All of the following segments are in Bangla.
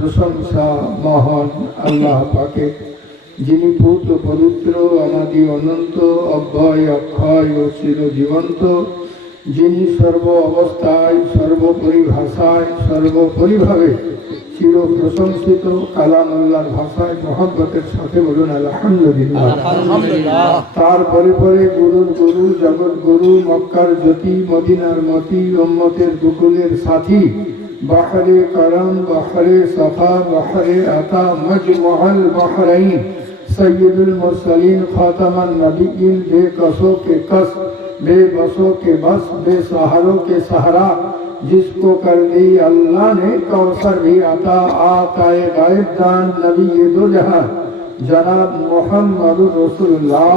প্রশংসা মহান আল্লাহ পাকে, যিনি পূত পবিত্র অনাদি অনন্ত অব্যয় অক্ষয় ও চিরজীবন্ত, যিনি সর্ব অবস্থায় সর্বপরিভাষায় সর্বপরিভাবে চির প্রশংসিত। কালামুল্লাহর ভাষায় মহব্বতের সাথে বলুন আলহামদুলিল্লাহ। তারপরে পরে গুরুর গুরু জগৎ গুরু মক্কার জ্যোতি মদিনার মতি উম্মতের দুকুলের সাথী বাহরে করম বাহরে সফা বাহরে আতা মজমুল বাহরাইন सैयदुल मुरसलीन खातमुन नबीयीन बेकसों के कस बेबसों के बस बेसहारों के सहारा, जिसको कर दी अल्लाह ने कौसर भी अता आकाए गायब दान नबी ये दो जहां जनाब मुहम्मदुर रसूलुल्लाह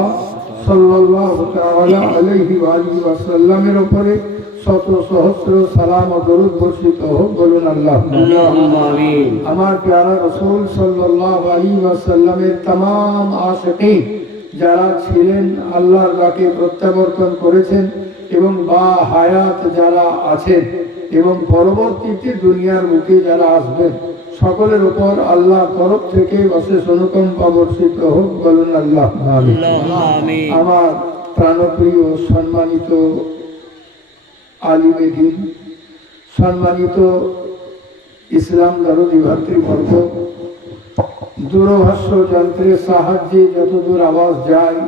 सल्लल्लाहु ताआला अलैहि वसल्लमेर उपरे শত সহস্র সালাম ও দরুদ বর্ষিত হোক, বলুন আল্লাহুম্মা আমিন। আমার প্যারা রাসূল সাল্লাল্লাহু আলাইহি ওয়াসাল্লামের तमाम আশিকিন যারা ছিলেন, আল্লাহর ডাকে প্রত্যাবর্তন করেছেন এবং বা হায়াত যারা আছেন এবং পরবর্তীতে দুনিয়ার বুকে যারা আসবেন, সকলের উপর আল্লাহর তরফ থেকে অশেষ অনুকম্পা বর্ষিত হোক, বলুন আল্লাহুম্মা আমিন। আমার প্রাণপ্রিয় সম্মানিত আলিমে দ্বীন, সম্মানিত ইসলাম দরদি ভাতৃবর্গ, দূরভাষ্য যন্ত্রের সাহায্যে যতদূর আওয়াজ যায়,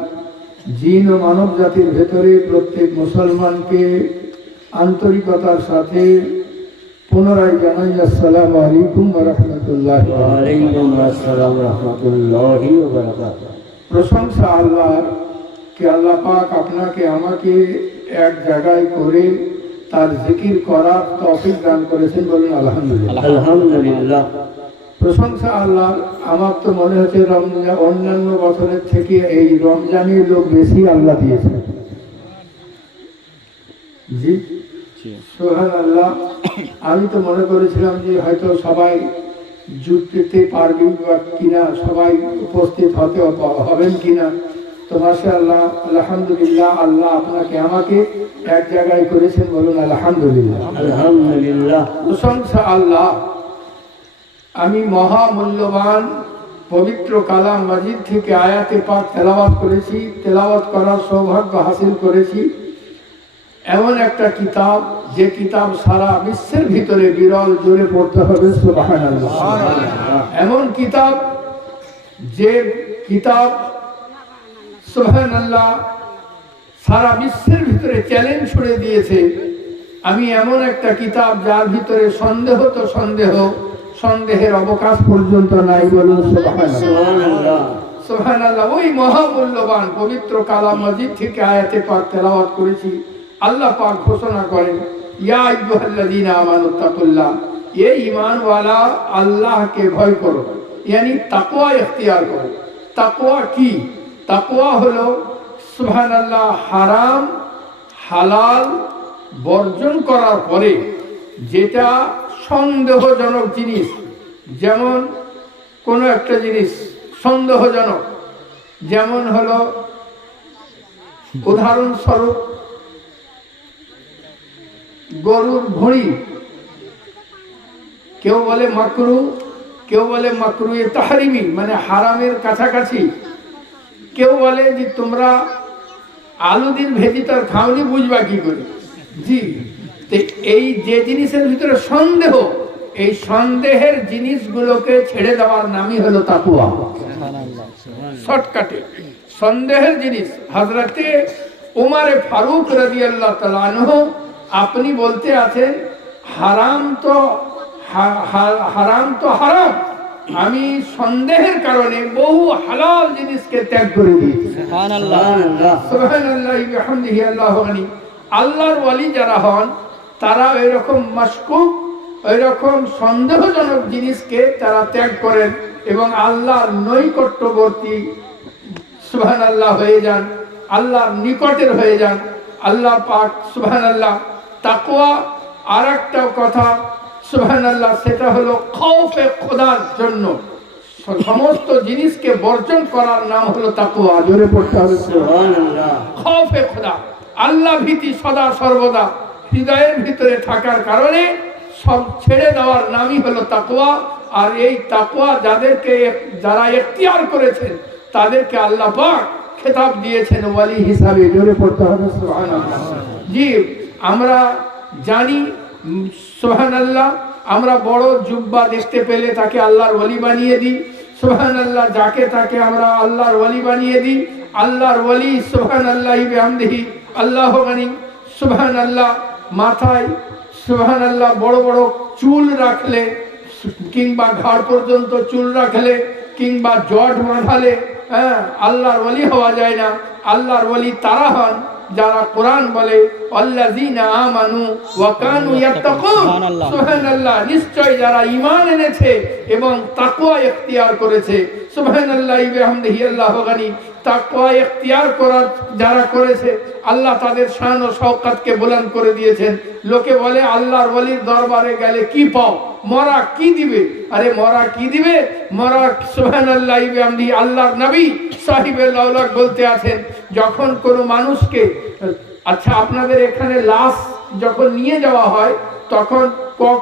জিন ও মানব জাতির ভেতরে প্রত্যেক মুসলমানকে আন্তরিকতার সাথে পুনরায় জানাই আসসালামু আলাইকুম ওয়া রাহমাতুল্লাহি ওয়া আলাইকুম আসসালাম ওয়া রাহমাতুল্লাহি ওয়া বারাকাতুহু। প্রশংসা আল্লাহর কে আল্লাহ পাক আপনাকে আমাকে এক জায়গায় করে তার জিকির করার তৌফিক দান করেছেন, বলুন আলহামদুলিল্লাহ। আলহামদুলিল্লাহ। প্রশংসা আল্লাহর। আমার তো মনে হচ্ছে রমজান অন্যান্য বছরের থেকে এই রমজানে লোক বেশি আল্লাহ দিয়েছেন। জি সুবহানাল্লাহ। আমি তো মনে করেছিলাম যে হয়তো সবাই যুক্তি পারবেন কিনা, সবাই উপস্থিত হবেন কিনা। তো মাশাআল্লাহ আলহামদুলিল্লাহ, আল্লাহ আপনাকে আমাকে এক জায়গায় করেছেন, বলুন আলহামদুলিল্লাহ। আলহামদুলিল্লাহ। প্রশংসা আল্লাহ। আমি মহামূল্যবান পবিত্র কালাম মাজিদ থেকে আয়াতে পাক তেলাওয়াত করেছি, তেলাওয়াত করার সৌভাগ্য হাসিল করেছি। এমন একটা কিতাব, যে কিতাব সারা বিশ্বের ভিতরে বিরল, জোরে পড়তে হবে সুবহানাল্লাহ। এমন কিতাব, যে কিতাব সুবহানাল্লাহ সারা বিশ্বের ভিতরে চ্যালেঞ্জ ছুড়ে দিয়েছে। আমি এমন একটা কিতাব যার ভিতরে সন্দেহ তো সন্দেহ, সন্দেহের অবকাশ পর্যন্ত নাই, বলুন সুবহানাল্লাহ। সুবহানাল্লাহ। ওই মহামূল্যবান পবিত্র কালাম মাজিদ থেকে আয়াতে পাক তেলাওয়াত করেছি। আল্লাহ পাক ঘোষণা করেন, ইয়া আইয়ুহাল্লাযীনা আমানুত্তাকুল্লাহ, এ ঈমানওয়ালা আল্লাহকে ভয় করো, यानी তাকওয়া ইখতিয়ার করো। তাকওয়া কি? তাকওয়া হলো সুবহানাল্লাহ হারাম হালাল বর্জন করার পরে যেটা সন্দেহজনক জিনিস, যেমন কোনো একটা জিনিস সন্দেহজনক, যেমন হলো উদাহরণস্বরূপ গরুর ভুঁড়ি, কেউ বলে মাকরু, কেউ বলে মাকরুয়ে তাহরিমি মানে হারামের কাছাকাছি, কেউ বলে যে তোমরা আলু দিন ভেজি তার খাওনি, বুঝবা কি করে? জি, এই যে জিনিসের ভিতরে সন্দেহ, এই সন্দেহের জিনিসগুলোকে ছেড়ে দেওয়ার নামই হলো তাকওয়া। শর্টকাটে সন্দেহের জিনিস। হযরতে উমর ফারুক রাদিয়াল্লাহু তাআলা আনহু আপনি বলতে আছেন হারাম তো হারাম, আমি সন্দেহের কারণে বহু হালাল জিনিসকে ত্যাগ করে দিয়েছি। সুবহানাল্লাহ। সুবহানাল্লাহি ওয়া বিহামদিহি আল্লাহু গনি। আল্লাহর ওয়ালি যারা হন তারা এরকম মাশকুক, এরকম সন্দেহজনক জিনিসকে তারা ত্যাগ করেন এবং আল্লাহর নৈকট্যবর্তী সুবহানাল্লাহ হয়ে যান, আল্লাহর নিকটের হয়ে যান। আল্লাহ পাক সুবহানাল্লাহ। তাকওয়া আর একটা কথা সুবহানাল্লাহ, সেটা হলো খৌফে খোদার জন্য সমস্ত জিনিসকে বর্জন করার নাম হলো তাকওয়া। জোরে পড়তে হবে সুবহানাল্লাহ। খৌফে খোদা, আল্লাহ ভীতি সদা সর্বদা হৃদয়ের ভিতরে থাকার কারণে সব ছেড়ে দেওয়ার নামই হলো তাকওয়া। আর এই তাকওয়া যারা ইখতিয়ার করেছেন তাদেরকে আল্লাহ পাক খেতাব দিয়েছেন ওয়ালি হিসাবে। জোরে পড়তে হবে সুবহানাল্লাহ। জি, আমরা জানি সুবহানাল্লাহ, আমরা বড় জুব্বা দেখতে পেলে তাকে আল্লাহর ওয়ালি বানিয়ে দিই। সুবহানাল্লাহ, যাকে তাকে আমরা আল্লাহর ওয়ালি বানিয়ে দিই। আল্লাহর ওয়ালি সুবহানাল্লাহি বিহামদিহি আল্লাহু গানি। সুবহানাল্লাহ, মাথায় সুবহানাল্লাহ বড় বড় চুল রাখলে কিংবা ঘাড় পর্যন্ত চুল রাখলে কিংবা জট বাঁধালে আল্লাহর ওয়ালি হওয়া যায় না। আল্লাহর ওয়ালি তারা হন যারা কোরআন বলে আল্লাযীনা আমানু ওয়া কানু ইয়াত্তাকুন। সুবহানাল্লাহ, নিশ্চয় যারা ঈমান এনেছে এবং তাকওয়া ইখতিয়ার করেছে। সুবহানাল্লাহি বিহামদিহি আল্লাহু গানি। তাকওয়া ইখতিয়ার যারা করেছে আল্লাহ তাদের শান ও শওকতকে বুলন্দ করে দিয়েছেন। লোকে বলে আল্লাহর ওয়ালির দরবারে গেলে কি পাও, মরা কি দিবে? আরে মরা কি দিবে? মরা সুবহানাল্লাহি বিহামদিহি আল্লাহর নবী সাহিবে লাউলাক বলতে আছেন, যখন কোনো মানুষকে, আচ্ছা আপনাদের এখানে লাশ যখন নিয়ে যাওয়া হয় তখন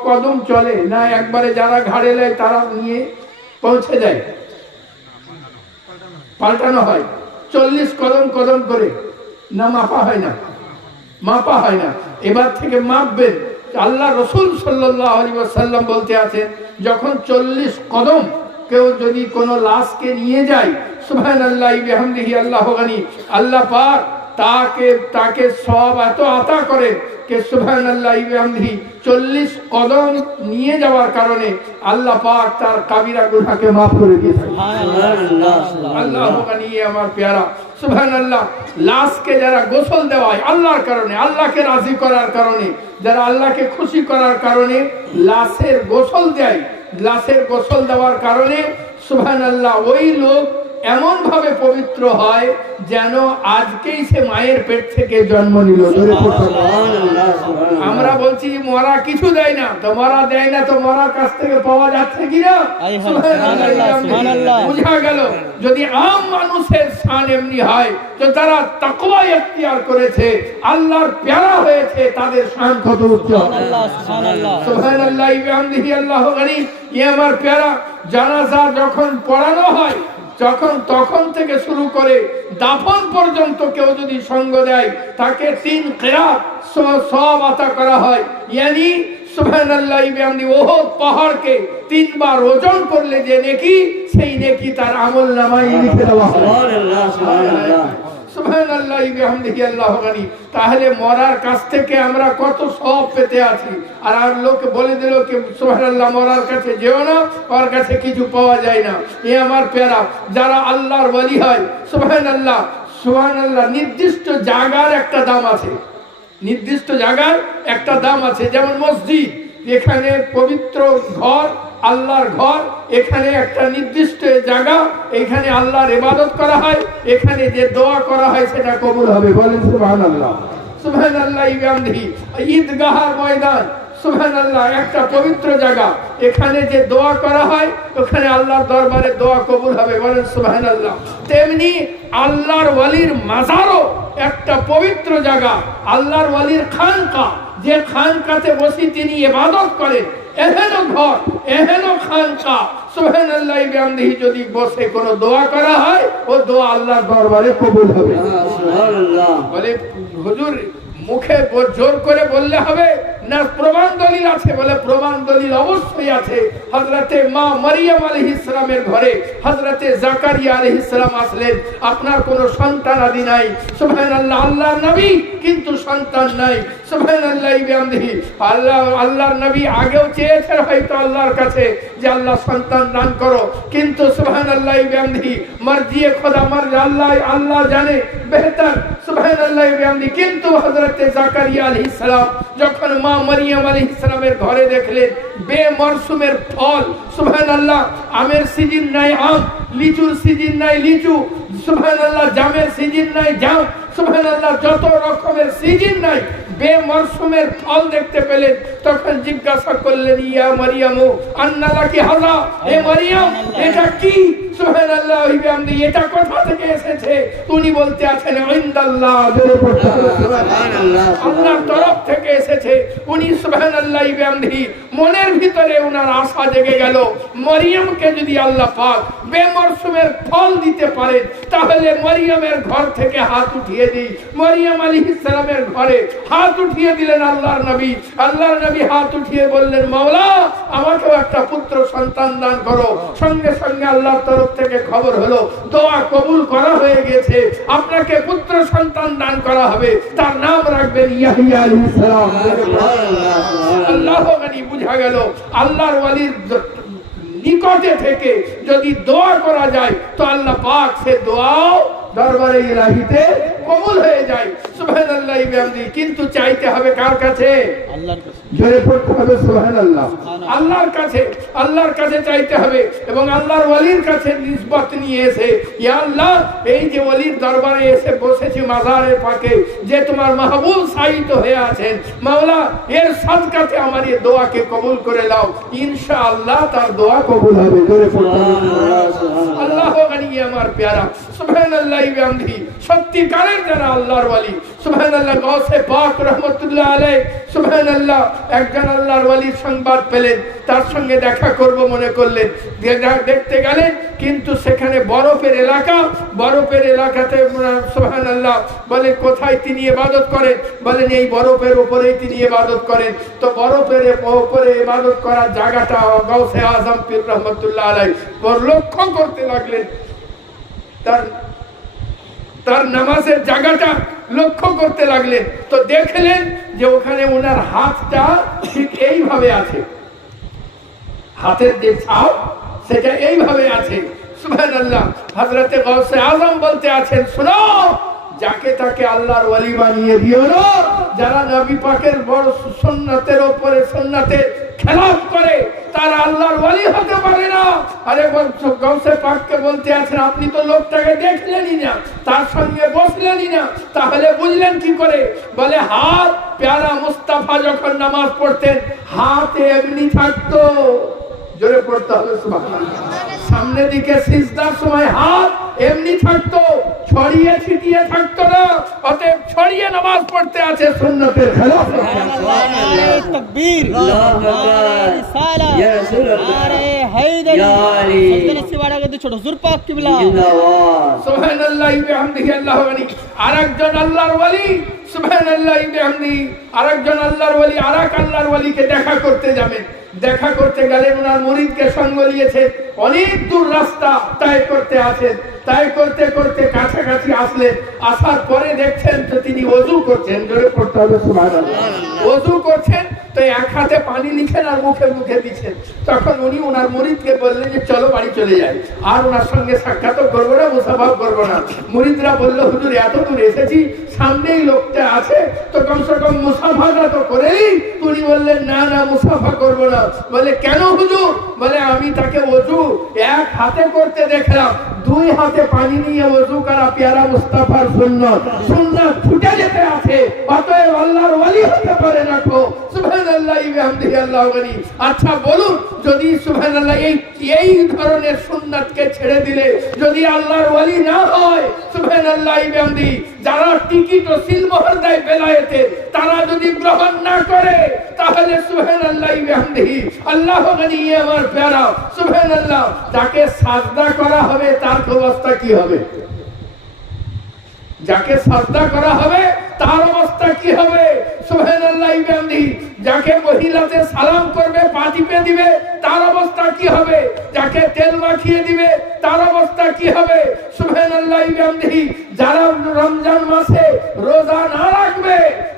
কদম চলে না একবারে যারা ঘাড়ে নেয় তারা নিয়ে পৌঁছে যায়? পাল্টানো হয় 40 কদম কদম করে, না মাপা হয় না? মাপা হয় না। এবার থেকে মাপবেন। আল্লাহ রাসূল সাল্লাল্লাহু আলাইহি ওয়াসাল্লাম বলতে আছেন, যখন 40 কদম কেউ যদি কোনো লাশকে নিয়ে যায় সুবহানাল্লাহি বিহামদিহি আল্লাহু গানি, আল্লাহ পাক তাকে সব এত আতা করে কে সুবহানাল্লাহি বিহামদিহি 40 কদম নিয়ে যাওয়ার কারণে আল্লাহ পাক তার কাবিরা গুনাহকে maaf করে দিয়ে থাকে। সুবহানাল্লাহ, আল্লাহু গানি। আমার প্যারা সুবহানাল্লাহ, লাশকে যারা গোসল দেওয়ায় আল্লাহর কারণে, আল্লাহকে রাজি করার কারণে, যারা আল্লাহকে খুশি করার কারণে লাশের গোসল দেয়, লাশের গোসল দেওয়ার কারণে সুবহানাল্লাহ ওই লোক এমন ভাবে পবিত্র হয় যেন আজকেই সে মায়ের পেট থেকে জন্ম নিল। আমরা বলছি মরা কিছু দেয় না, তো মরা দেয় না, তো মরার কাছ থেকে পাওয়া যাচ্ছে কিনা? বুঝা গেল যদি আম মানুষের শান এমনি হয় তো তারা তাকওয়া ইখতিয়ার করেছে, আল্লাহর প্যারা হয়েছে, তাদের শান কত উচ্চ। সুবহানাল্লাহি বিহামদিহি আল্লাহু গানি। আমার প্যারা, জানাজা যখন পড়ানো হয় তখন থেকে শুরু করে দাফন পর্যন্ত কেউ যদি সঙ্গ দেয় তাকে 3 কিরাত সওয়াব আতা করা হয়। ইয়ানি সুবহানাল্লাহি বিহামদিহি ওহদ পাহাড়কে 3 বার ওজন করলে যে নেকি, সেই নেকি তার আমলনামায় লিখে দেওয়া হয়। সুবহানাল্লাহ, সুবহানাল্লাহ, সুবহানাল্লাহি বিহামদিহি আল্লাহু গানি। তাহলে মরার কাছ থেকে আমরা কত সওয়াব পেতে আছি। আর লোক বলে দিল কি সুবহানাল্লাহ মরার কাছে যেও না, ওর কাছে কিছু পাওয়া যায় না। আমার প্যারা, যারা আল্লাহর ওয়ালি হয় সুবহানাল্লাহ, সুবহানাল্লাহ, নির্দিষ্ট জায়গার একটা দাম আছে, নির্দিষ্ট জায়গার একটা দাম আছে। যেমন মসজিদ, এখানে পবিত্র ঘর, আল্লাহর ঘর, এখানে একটা নির্দিষ্ট জায়গা, এখানে আল্লাহর ইবাদত করা হয়, এখানে যে দোয়া করা হয় সেটা কবুল হবে। বলেন সুবহানাল্লাহ, সুবহানাল্লাহি বিহামদিহি। ঈদগাহর ময়দান সুবহানাল্লাহ একটা পবিত্র জায়গা, এখানে যে দোয়া করা হয় ওখানে আল্লাহর দরবারে দোয়া কবুল হবে। বলেন সুবহানাল্লাহ। তেমনি আল্লাহর ওয়ালির মাজারও একটা পবিত্র জায়গা, আল্লাহর ওয়ালির খানকা, যে খানকাতে বসে তিনি ইবাদত করেন, এহেন ঘর, এহেন খানকা সুবহানাল্লাহি বিহামদিহি যদি বসে কোনো দোয়া করা হয় ও দোয়া আল্লাহর দরবারে কবুল হবে। সুবহানাল্লাহ। বলে হুজুর মুখে জোর করে বললে হবে না, প্রমাণ দলিল আছে? বলে প্রমাণ দলিল অবশ্যই আছে। হযরতে মা মারিয়াম আলাইহিস সালামের ঘরে হযরতে জাকারিয়া আলাইহিস সালাম আসলেন, আপনার কোনো সন্তান আদি নাই। সুবহানাল্লাহ, আল্লাহর নবী কিন্তু সন্তান নাই। সুবহানাল্লাহি বিহামদিহি। আল্লাহর নবী আগেও চেয়েছেন হয়তো আল্লাহর কাছে যে আল্লাহ সন্তান দান করো, কিন্তু সুবহানাল্লাহি বিহামদিহি মর্জিয়ে খোদা আল্লাহ জানে বেহতর। সুবহানাল্লাহি বিহামদিহি। কিন্তু হযরতে জাকারিয়া আলাইহিস সালাম যখন মা মারিয়াম আলাইহিস সালামের ঘরে দেখলেন বেমরসুমের ফল, সুবহানাল্লাহ, আমের সিজন নাই আম, লিচুর সিজন নাই লিচু, সুবহানাল্লাহ, জামের সিজন নাই জাম, সুবহানাল্লাহ, যত রকমের সিজন নাই, বেমরসুমের ফল দেখতে পেলেন। তখন জিজ্ঞাসা করলেন, ইয়া মারিয়াম আন্না লাকি হাযা, হে মারিয়াম এটা কি? সুবহানাল্লাহ, এটা কোথা থেকে এসেছে? উনি বলতে আছেন ইনদাল্লাহ, সুবহানাল্লাহ, আল্লাহর তরফ থেকে এসেছে। উনি সুবহানাল্লাহ মনের ভিতরে ওনার আশা জেগে গেল, মরিয়মকে যদি আল্লাহ পাক বেমরসুমের ফল দিতে পারে তাহলে মরিয়মের ঘর থেকে হাত উঠিয়ে দিই। মরিয়ম আলাইহিস সালামের ঘরে হাত উঠিয়ে দিলেন আল্লাহর নবী হাত উঠিয়ে বললেন, মাওলা আমাকেও একটা পুত্র সন্তান দান করো। সঙ্গে সঙ্গে আল্লাহর তরফ থেকে খবর হলো দোয়া কবুল করা হয়ে গেছে, আপনাকে পুত্র সন্তান দান করা হবে, তার নাম রাখবেন ইয়াহিয়া আলাইহিস সালাম। আল্লাহ মানে বুঝা গেল আল্লাহর ওয়ালির নিকটে থেকে যদি দোয়া করা যায় তো আল্লাহ পাক সে দোয়াও দরবারে ইলাহিতে কবুল হয়ে যায়। সুবহানাল্লাহ বিহামদি। কিন্তু চাইতে হবে কার কাছে? আল্লাহর কাছে। জোরে পড়তে হবে সুবহানাল্লাহ। আল্লাহর কাছে চাইতে হবে এবং আল্লাহর ওয়ালির কাছে নিসবত নিয়ে এসে, ইয়া আল্লাহ এই যে ওয়ালির দরবারে এসে বসেছি মাজারের পাকে, যে তোমার মাহবুব সাইত হয়ে আছেন, মাওলা এর সাদকাতে আমার এই দোয়াকে কবুল করে নাও, ইনশাআল্লাহ তার দোয়া কবুল হবে। জোরে পড়তে হবে আল্লাহ গানি আমার প্যারা। সুবহানাল্লাহ বিহামদি। সত্যিকারের যারা আল্লাহর ওয়ালি, সুবহানাল্লাহ, গাউসে পাক রহমাতুল্লাহ আলাইহি, সুবহানাল্লাহ, একজন আল্লাহর ওয়ালির সংবাদ পেলেন, তার সঙ্গে দেখা করব মনে করলেন, দেখতে গেলেন, কিন্তু সেখানে বরফের এলাকাতে সুবহানাল্লাহ বলে কোথায় তিনি ইবাদত করেন? বলেন এই বরফের উপরেই তিনি ইবাদত করেন। তো বরফের উপরে ইবাদত করার জায়গাটা গাউসে আজম পীর রহমাতুল্লাহ আলাইহি লক্ষ্য করতে লাগলেন, তার নামাজের জায়গাটা লক্ষ্য করতে লাগলেন। তো দেখলেন যে ওখানে ওনার হাতটা ঠিক এইভাবে আছে, হাতের যে ছাপ সেটা এইভাবে আছে। সুবহানাল্লাহ। হযরতে গাউসে আজম বলতে আছেন, শোনো, যাকে তাকে আল্লাহর ওয়ালি বানিয়ে দিও না, যারা নবী পাকের বড় সুন্নাতের উপরে সুন্নাতের খেলাফ করে তারা আল্লাহর ওয়ালি হতে পারে না। আরে গাউসে পাককে বলতে আছেন, আপনি তো লোকটাকে দেখলেনই না, তার সঙ্গে বসলেনই না, তাহলে বুঝলেন কি করে? বলে হাত প্যারা মুস্তাফা যখন নামাজ পড়তেন হাত এমনি থাকতো। জোরে পড়তে হবে সুবহানাল্লাহ। সামনের দিকে সিজদার সময় হাত এমনি থাকতো, ছড়িয়ে ছিটিয়ে থাকতো না। অতএব ছড়িয়ে নামাজ পড়তে আছে সুন্নতের খেলাফ। তাকবীর, আল্লাহু আকবার, রিসালাত, আরে হায়দারি, সল্লাল্লাহু আলাইহি ছোট হুজুর পাক কিবলা, জিন্দাবাদ। সুবহানাল্লাহ বিহামদিহি। আল্লাহু আকবার। আরেকজন আল্লাহর ওয়ালি, সুবহানাল্লাহ বিহামদিহি, আরেকজন আল্লাহর ওয়ালি আরেক আল্লাহর ওয়ালিকে দেখা করতে যাবেন। দেখা করতে গেলেন, ওনার মুরিদকে সঙ্গ নিয়েছে, অনেক দূর রাস্তা তাই করতে আছেন। তাই করতে করতে কাছাকাছি আসলেন, আসার পরে দেখছেন তো তিনি ওযু করছেন। জোরে পড়তে হবে সুবহানাল্লাহ। ওযু করছেন তো এক হাতে পানি নিচ্ছেন আর মুখে মুখে দিচ্ছেন। তখন উনি ওনার মুরিদকে বললেন যে চলো বাড়ি চলে যাই, আর ওনার সঙ্গে সাক্ষাৎ করবো না, মুসাফা করবো না। মুরিদরা বলল, হুজুর এত দূর এসেছি, সামনেই লোকটা আছে, তো কমসে কম মুসাফাটা তো করেই। উনি বললেন না না, মুসাফা করবো না। বলে কেন হুজুর? বলে আমি তাকে ওযু এক হাতে করতে দেখলাম, দুই হাতে পানি নিয়ে ওযু করা পেয়ারা মুস্তাফার সুন্নাত। সুন্নাত ছুটে যেতে আছে, অতএব আল্লাহর ওয়ালি হতে পারে না। তো সুবহানাল্লাহ বিহামদিহি। আল্লাহু গনি। আচ্ছা বলুন, যদি সুবহানাল্লাহ এই ধরনের সুন্নাতকে ছেড়ে দিলে যদি আল্লাহর ওয়ালি না হয়, সুবহানাল্লাহ বিহামদিহি, যারা টিকিট ও সিলমোহর দেয় বেলায়েতে, তারা যদি গ্রহণ না করে তাহলে সুবহানাল্লাহ বিহামদিহি, আল্লাহু গনি আমার প্যারা, সুবহানাল্লাহ, যাকে সাজদা করা হবে তার অবস্থা কি হবে? যাকে সাজদা করা হবে তার অবস্থা কি হবে? সুবহানাল্লাহ বিহামদিহি। যাকে মহিলাতে সালাম করবে, পা টিপে দিবে, তার অবস্থা কি হবে? যাকে তেল মাখিয়ে দিবে তার অবস্থা কি হবে? সুবহানাল্লাহ বিহামদিহি। যারা রমজান মাসে রোজা না রাখবে,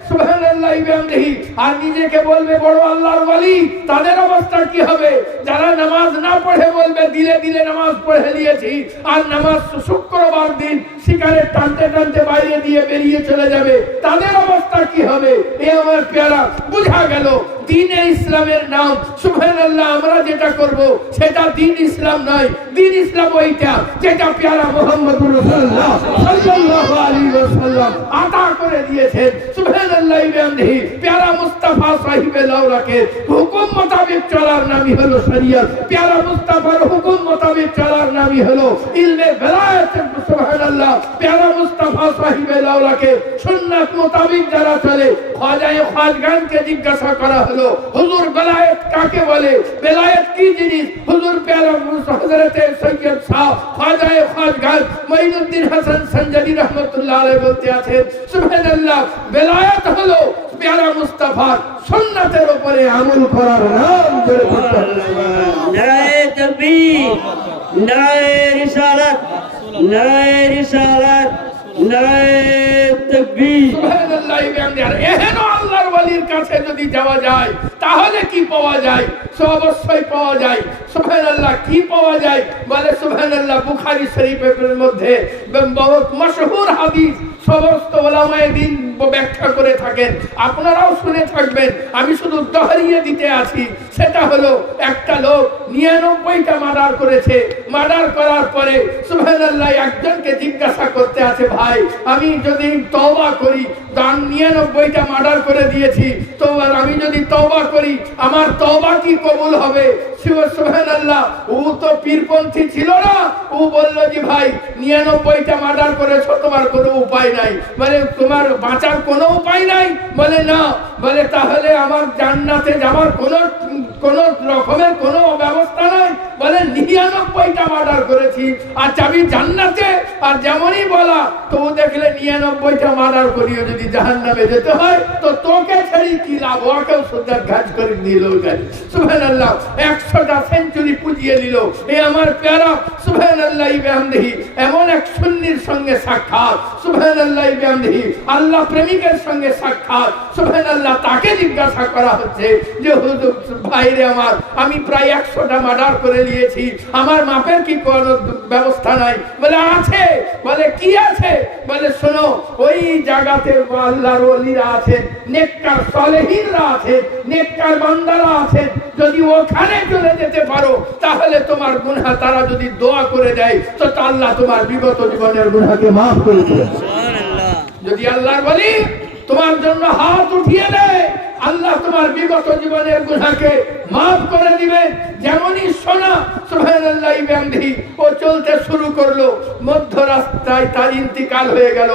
সুবহানাল্লাহ বিহামদিহি, আর নিজেকে বলবে বড় আল্লাহর ওয়ালি, তাদের অবস্থা কি হবে? যারা নামাজ না পড়ে বলবে দিলে দিলে নামাজ পড়ে নিয়েছি, আর নামাজ শুক্রবার দিন সিগারেট টানতে টানতে বাইরে দিয়ে বেরিয়ে চলে যাবে, তাদের অবস্থা কি হবে? এ আমার প্যারা, বুঝা গেল দ্বীনে ইসলামের নাম সুবহানাল্লাহ আমরা যেটা করব সেটা দ্বীন ইসলাম নয়। দ্বীন ইসলাম ওইটা যেটা প্যারা মুহাম্মদুর রাসূলুল্লাহ সাল্লাল্লাহু আলাইহি ওয়াসাল্লাম আতা করে দিয়েছেন। সুবহানাল্লাহ বিহামদিহি। প্যারা মুস্তাফা সাহিবে লাউলাকে হুকুম মোতাবেক চলার নামই হলো শরীয়ত। প্যারা মুস্তাফার হুকুম মোতাবেক চলার নামই হলো ইলমে বেলায়েত। সুবহানাল্লাহ। প্যারা মুস্তাফা মুস্তাফা সাহিবে লাউলাকে সুন্নাত মোতাবেক যারা চলে, খাজায়ে খাজগানকে জিজ্ঞাসা করা হলো হুজুর বেলায়েত কাকে বলে, বেলায়েত কি জিনিস? হুজুর প্যারা হযরতে সৈয়দ শাহ খাজায়ে খাজগান মঈনুদ্দিন হাসান সঞ্জাদি রহমাতুল্লাহ আলাইহি বলতে আছেন সুবহানাল্লাহ, বেলায়েত হলো প্যারা মুস্তাফার সুন্নাতের উপরে আমল করার নাম। নারায়ে তাকবীর, নারায়ে রিসালাত, নারায়ে রিসালাত, নারায়ে তাকবীর। সুবহানাল্লাহ। এহেন আল্লাহর ওয়ালির কাছে যদি যাওয়া যায় তাহলে কি পাওয়া যায়? অবশ্যই পাওয়া যায়। সুবহানাল্লাহ। কি পাওয়া যায়? বলে সুবহানাল্লাহ, বুখারী শরীফের মধ্যে বহুত মশহুর হাদিস সমস্ত উলামায়ে দ্বীন ব্যাখ্যা করে থাকেন, আপনারাও শুনে থাকবেন, আমি শুধু দহরিয়ে দিতে আছি। সেটা হলো একটা লোক 99টা মার্ডার করেছে। মার্ডার করার পরে সুবহানাল্লাহ একজনকে জিজ্ঞাসা করতে আছে, ভাই আমি যদি তওবা করি, 99টা মার্ডার করে দিয়েছি, তো আমি যদি তওবা করি আমার তওবা কি কবুল হবে? সুবহানাল্লাহ। ও তো পীরপন্থী ছিল না, ও বলল যে ভাই 99টা মার্ডার করেছো, তোমার কোনো উপায় নাই, মানে তোমার বাঁচার কোনো উপায় নাই? বলে না। বলে তাহলে আমার জান্নাতে যাওয়ার কোন রকমের কোনো ব্যবস্থা নাই? বলে 99টা মার্ডার করেছি আর যাবি জান্নাতে। আর যেমনই বলা তো দেখলে 99টা মার্ডার করিও যদি জাহান্নামে যেতে হয় তো তোকে ছেড়ে কি লাভ? ওকেও সুন্দর ঘাট করে দিল। সুবহানাল্লাহ। 100টা সেঞ্চুরি পুজিয়ে দিল। এ আমার প্যারা সুবহানাল্লাহ বিহামদিহি এমন এক সুন্নির সঙ্গে সাক্ষাৎ, সুবহানাল্লাহ বিহামদিহি আল্লাহ প্রেমিকের সঙ্গে সাক্ষাৎ। সুবহানাল্লাহ। তাকে জিজ্ঞাসা করা হচ্ছে যে হুজুর ভাইরে আমার, আমি প্রায় 100টা মার্ডার করে নিয়েছি, আমার মাপের কি কোনো ব্যবস্থা নাই? বলে আছে। বলে কি আছে? বলে শোনো, ওই জায়গাতে আল্লাহর ওলিরা আছেন, নেককার সালেহিনরা আছেন, নেককার বান্দারা আছেন, যদি ওখানে চলে যেতে পারো তাহলে তোমার গুনাহ তারা যদি দোয়া করে দেয় তো আল্লাহ তোমার বিগত জীবনের গুনাহকে maaf করে দেবে। সুবহানাল্লাহ। যদি আল্লাহর ওলি তোমার জন্য হাত উঠিয়ে দেয় আল্লাহ তোমার বিগত জীবনের গুনাহকে maaf করে দিবে। যেমনই শোনা সুবহানাল্লাহ বিহামদিহি ও চলতে শুরু করলো, মধ্য রাস্তায় তার ইন্তিকাল হয়ে গেল।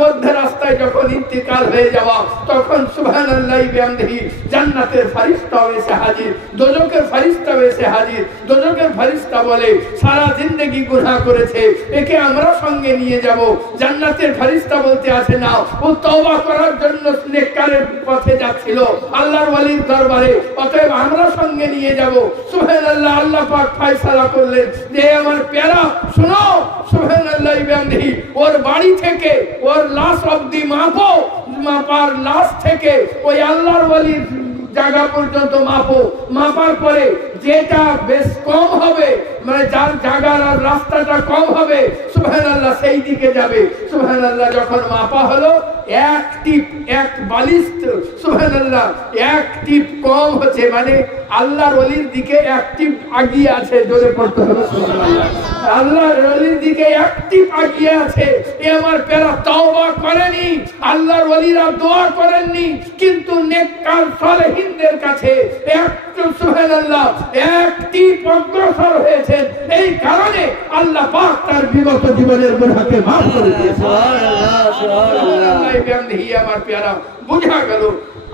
মধ্য রাস্তায় যখন ইন্তিকাল হয়ে যাওয়া তখন সুবহানাল্লাহ বিহামদিহি জান্নাতের ফেরেশতা এসে হাজির, দোজখের ফেরেশতা এসে হাজির। দোজখের ফেরেশতা বলে সারা জিন্দেগি গুনাহ করেছে, একে আমরা সঙ্গে নিয়ে যাব। জান্নাতের ফেরেশতা বলতে আছে না, ও তওবা করার জন্য নেককারের পথে যাচ্ছিল আল্লাহর ওলির দরবারে, অতএব আমরা সঙ্গে নিয়ে যাব। সুবহানাল্লাহ। আল্লাহ পাক ফয়সালা করলেন যে আমার প্যারা শোনো, সুবহানাল্লাহ বিহামদিহি ওর বাড়ি থেকে ওর লাশ অবধি মাপো, মাপার লাশ থেকে ওই আল্লাহর ওলির জায়গা পর্যন্ত মাপো। মাপার পরে যেটা বেশ কম হবে, মানে যার জায়গার আর রাস্তাটা কম হবে সুবহানাল্লাহ সেই দিকে যাবে। সুবহানাল্লাহ। যখন মাপা হলো এক টিপ, এক বালিশ, সুবহানাল্লাহ এক টিপ কম হচ্ছে, মানে আল্লাহর ওলির দিকে এক টিপ আগিয়ে আছে। জোরে পড়তে হবে সুবহানাল্লাহ। আল্লাহর ওলির দিকে এক টিপ আগিয়ে আছে। এ আমার প্যারা তওবা করেনি, আল্লাহর ওলিরা দোয়া করেননি, কিন্তু নেককার সালেহিনদের কাছে একটু সুবহানাল্লাহ এক টিপ অগ্রসর হয়েছেন। এই কারণে আল্লাহ পাক তার বিগত জীবনের গুনাহকে maaf করে দিয়েছেন। সুবহানাল্লাহ, সুবহানাল্লাহ। বিহামদিহি আমার প্যারা বুঝা গেল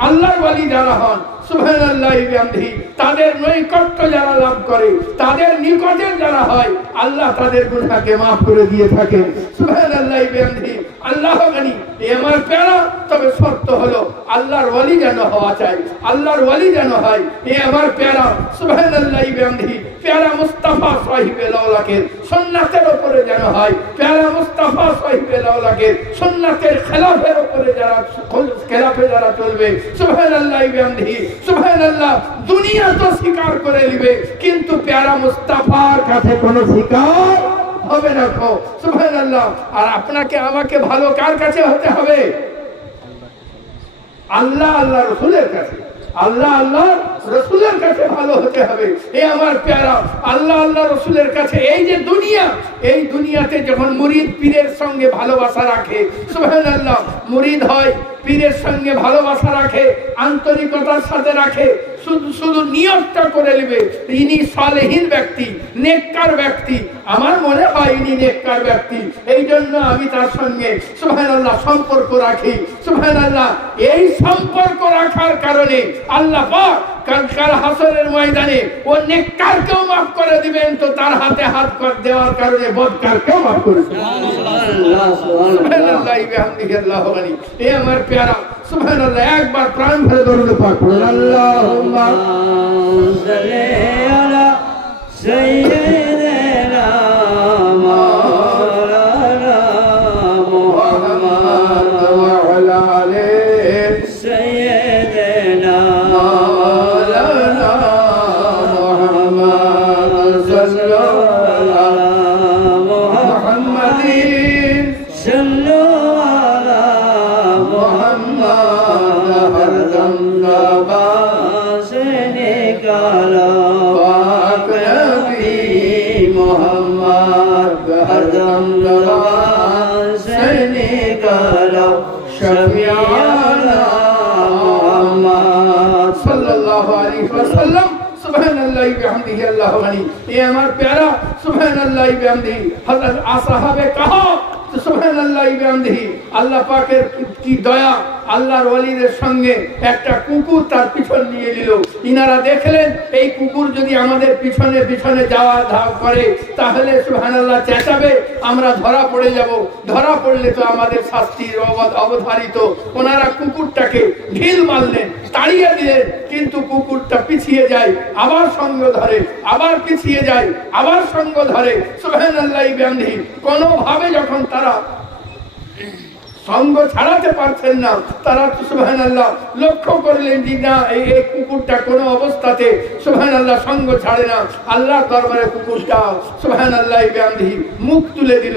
আল্লাহর ওলি যারা হন সুবহানাল্লাহ বিহামদিহি তাদের নৈকট্য যারা লাভ করে, তাদের নিকটে যারা হয় আল্লাহ তাদের গুনাহকে maaf করে দিয়ে থাকেন। সুবহানাল্লাহ বিহামদিহি আল্লাহ গানি। এ আমার প্যারা, তবে শর্ত হলো আল্লাহর ওলি যেন হওয়া চাই, আল্লাহর ওলি যেন হয়। এ আমার প্যারা সুবহানাল্লাহ বিহামদিহি প্যারা মুস্তাফা সাহিবে লাউলাকে সুন্নাতের উপরে যেন হয়, প্যারা মুস্তাফা সাহিবে লাউলাকে সুন্নাতের খেলাফের উপরে যারা খেলাফে যারা চলবে সুবহানাল্লাহ বিহামদিহি সুবহানাল্লাহ। দুনিয়া তো স্বীকার করে নেবে কিন্তু প্যারা মুস্তাফার কাছে কোনো স্বীকার হবে না। সুবহানাল্লাহ। আর আপনাকে আমাকে ভালো কার কাছে হতে হবে? আল্লাহ আল্লাহ রাসূলের কাছে, আল্লাহ আল্লাহ রাসূলের কাছে ভালো হতে হবে। এ আমার প্যারা আল্লাহ আল্লাহ রাসূলের কাছে। এই যে দুনিয়া, এই দুনিয়াতে যখন মুরিদ পীরের সঙ্গে ভালোবাসা রাখে সুবহানাল্লাহ, মুরিদ হয় পীরের সঙ্গে ভালোবাসা রাখে, আন্তরিকতার সাথে রাখে, শুধু শুধু নিয়তটা করে নেবে ইনি সালেহীন ব্যক্তি, নেককার ব্যক্তি, আমার মনে হয় ইনি নেককার ব্যক্তি, এই জন্য আমি তার সঙ্গে সুবহানাল্লাহ সম্পর্ক রাখি। সুবহানাল্লাহ, এই সম্পর্ক রাখার কারণে আল্লাহ পাক কাল হাসরের ময়দানে ও নেককারকেও মাফ করে দিবেন, তো তার হাতে হাত করে দেওয়ার কারণে বদকারকেও মাফ করে দিবেন। সুবহানাল্লাহ বিহামদিহি আল্লাহু গনি। এ আমার প্যারা সুবহানাল্লাহ, একবার প্রাণ ভরে দরুদ পাক পড়ুন। আল্লাহুম্মা সাল্লি আলা সাইয়্যিদিনা মাওলানা মুহাম্মদ ওয়া আলা আলি সাইয়্যিদিনা মাওলানা মুহাম্মদ সাল্লাল্লাহু আলা মুহাম্মাদিন সাল্লাল্লাহু আলা মুহাম্মদ হরদম নবাস নিকালা পাক নবী মুহাম্মদ হরদম নবাস নিকালা শফিয়ানা মুহাম্মদ সাল্লাল্লাহু আলাইহি ওয়াসাল্লাম। সুবহানাল্লাহি বিহামদিহি আল্লাহু গনি। এ আমার প্যারা সুবহানাল্লাহি বিহামদিহি হযরত আসহাবে কাহাফ, সুবহানাল্লাহি বিহামদিহি আল্লাহ পাকের কি দয়া, আল্লাহর ওলিদের সঙ্গে একটা কুকুর তার পিছন নিয়ে নিল। ইনারা দেখলেন এই কুকুর যদি আমাদের পিছনে পিছনে যাওয়া ধাপ করে তাহলে সুবহানাল্লাহ চেঁচাবে, আমরা ধরা পড়ে যাব, ধরা পড়লে তো আমাদের শাস্তির অবধারিত। ওনারা কুকুরটাকে ঢিল মারলেন, তাড়িয়ে দিলেন, কিন্তু কুকুরটা পিছিয়ে যায়, আবার সঙ্গ ধরে, আবার পিছিয়ে যায়, আবার সঙ্গ ধরে। সুবহানাল্লাহি বিহামদিহি কোনোভাবে যখন তারা সঙ্গ ছাড়াতে পারছেন না, তারা সুবহানাল্লাহ লক্ষ্য করলেন যে না, এই কুকুরটা কোনো অবস্থাতে সুবহানাল্লাহ সঙ্গ ছাড়ে না। আল্লাহর দরবারে কুকুরটা সুবহানাল্লাহি বিহামদিহি মুখ তুলে দিল,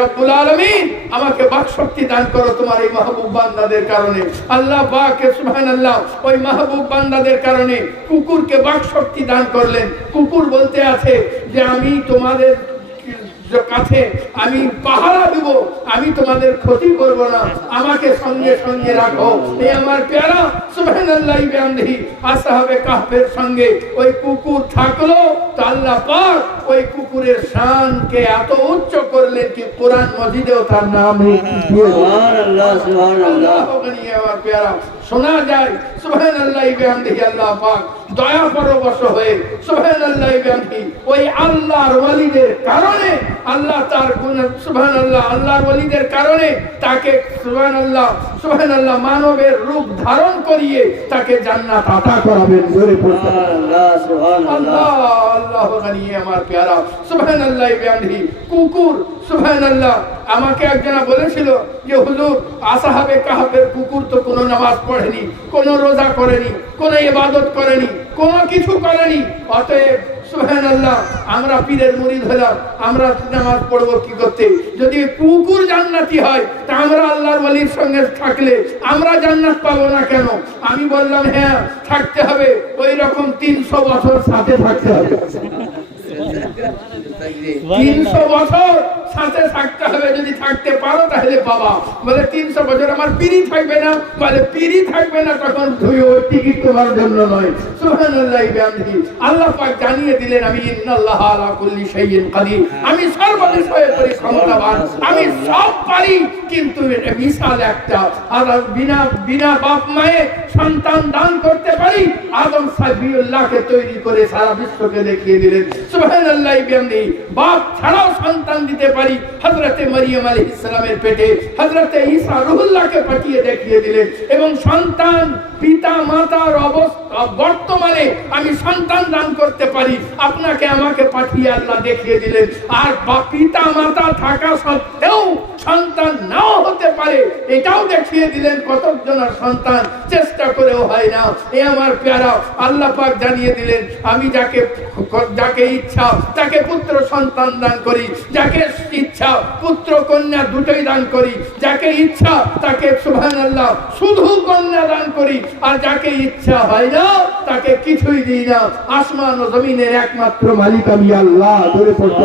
রব্বুল আলামিন আমাকে বাকশক্তি দান করো তোমার এই মাহবুব বান্দাদের কারণে। আল্লাহ পাক সুবহানাল্লাহ ওই মাহবুব বান্দাদের কারণে কুকুরকে বাকশক্তি দান করলেন। কুকুর বলতে আছে যে আমি তোমাদের কাছে আমি পাহারা দিব, আমি তোমাদের ক্ষতি করব না, আমাকে সঙ্গে সঙ্গে রাখো। এই আমার প্যারা সুবহানাল্লাহি বিহামদিহি আসহাবে কাহফের সঙ্গে ওই কুকুর থাকলো, তো আল্লাহ পাক ওই কুকুরের শানকে এত উচ্চ করলেন কি কোরআন মাজিদেও তার নাম সুবহানাল্লাহ সুবহানাল্লাহ। আমার প্যারা শোনা যায় সুবহানাল্লাহি বিহামদিহি আল্লাহ পাক দয়া পরবশ হয়ে সুবহানাল্লাহি বিহামদিহি ওই আল্লাহর ওলিদের কারণে আল্লাহ তার গুণ সুবহানাল্লাহ আল্লাহর ওলিদের কারণে তাকে সুবহানাল্লাহ সুবহানাল্লাহ মানবের রূপ ধারণ করিয়ে তাকে জান্নাত আতা করাবেন। জোরে পড়ুন সুবহানাল্লাহ সুবহানাল্লাহ। আল্লাহ আল্লাহ গানি আমার প্যারা সুবহানাল্লাহি বিহামদিহি। কুকুর সুবহানাল্লাহ, আমাকে একজনা বলেছিল যে হুজুর আসহাবে কাহফের কুকুর তো কোনো নামাজ পড়েনি, কোনো রোজা করেনি, কোনো ইবাদত করেনি, কোনো কিছু করেনি, অতএব সুবহানাল্লাহ আমরা পীরের মুরিদ হলাম, আমরা নামাজ পড়বো কি করতে? যদি কুকুর জান্নাতি হয় তা আমরা আল্লাহর ওলির সঙ্গে থাকলে আমরা জান্নাত পাবো না কেন? আমি বললাম হ্যাঁ থাকতে হবে, ওই রকম 300 বছর সাথে থাকতে হবে, 300 বছর সাথে থাকতে হবে। যদি থাকতে পারো তাহলে বাবা বলে 300 বছর আমার পিড়ি থাকবে না, বলে পিড়ি থাকবে না তখন ওই টিকিট তোমার জন্য নয়। সুবহানাল্লাহি বিহামদিহি আল্লাহ পাক জানিয়ে দিলেন আমি ইন্নাল্লাহ আলা কুল্লি শাইইন কাদির, আমি সর্ববিষয়ে ক্ষমতাবান, আমি সব পারি। কিন্তু মিসাল একটা, আর বিনা বাপ মায়ে সন্তান দান করতে পারি। আদম সাবিউল্লাহকে তৈরি করে সারা বিশ্বকে দেখিয়ে দিলেন। সুবহানাল্লাহি বিহামদিহি বাপ ছাড়াও সন্তান দিতে পারি। হযরতে মরিয়ম আলাইহিস সালামের পেটে হযরতে ঈসা রূহুল্লাহকে পাঠিয়ে দেখিয়ে দিলেন। এবং সন্তান পিতা মাতার অবস্থা বর্তমানে আমি সন্তান দান করতে পারি, আপনাকে আমাকে পাঠিয়ে আল্লাহ দেখিয়ে দিলেন। আর পিতা মাতা থাকা সত্ত্বেও সন্তান নাও হতে পারে, এটাও দেখিয়ে দিলেন। কতজনের সন্তান চেষ্টা করেও হয় না। এ আমার প্যারা আল্লাহ পাক জানিয়ে দিলেন আমি যাকে ইচ্ছা তাকে পুত্র সন্তান দান করি, যাকে ইচ্ছা পুত্র কন্যা দুটোই দান করি, যাকে ইচ্ছা তাকে সুবহানাল্লাহ শুধু কন্যা দান করি। আর যাকে ইচ্ছা হয় না তাকে কিছুই দিই না। আসমান ও জমিনের একমাত্র মালিক আমি আল্লাহ। ধরে পড়তে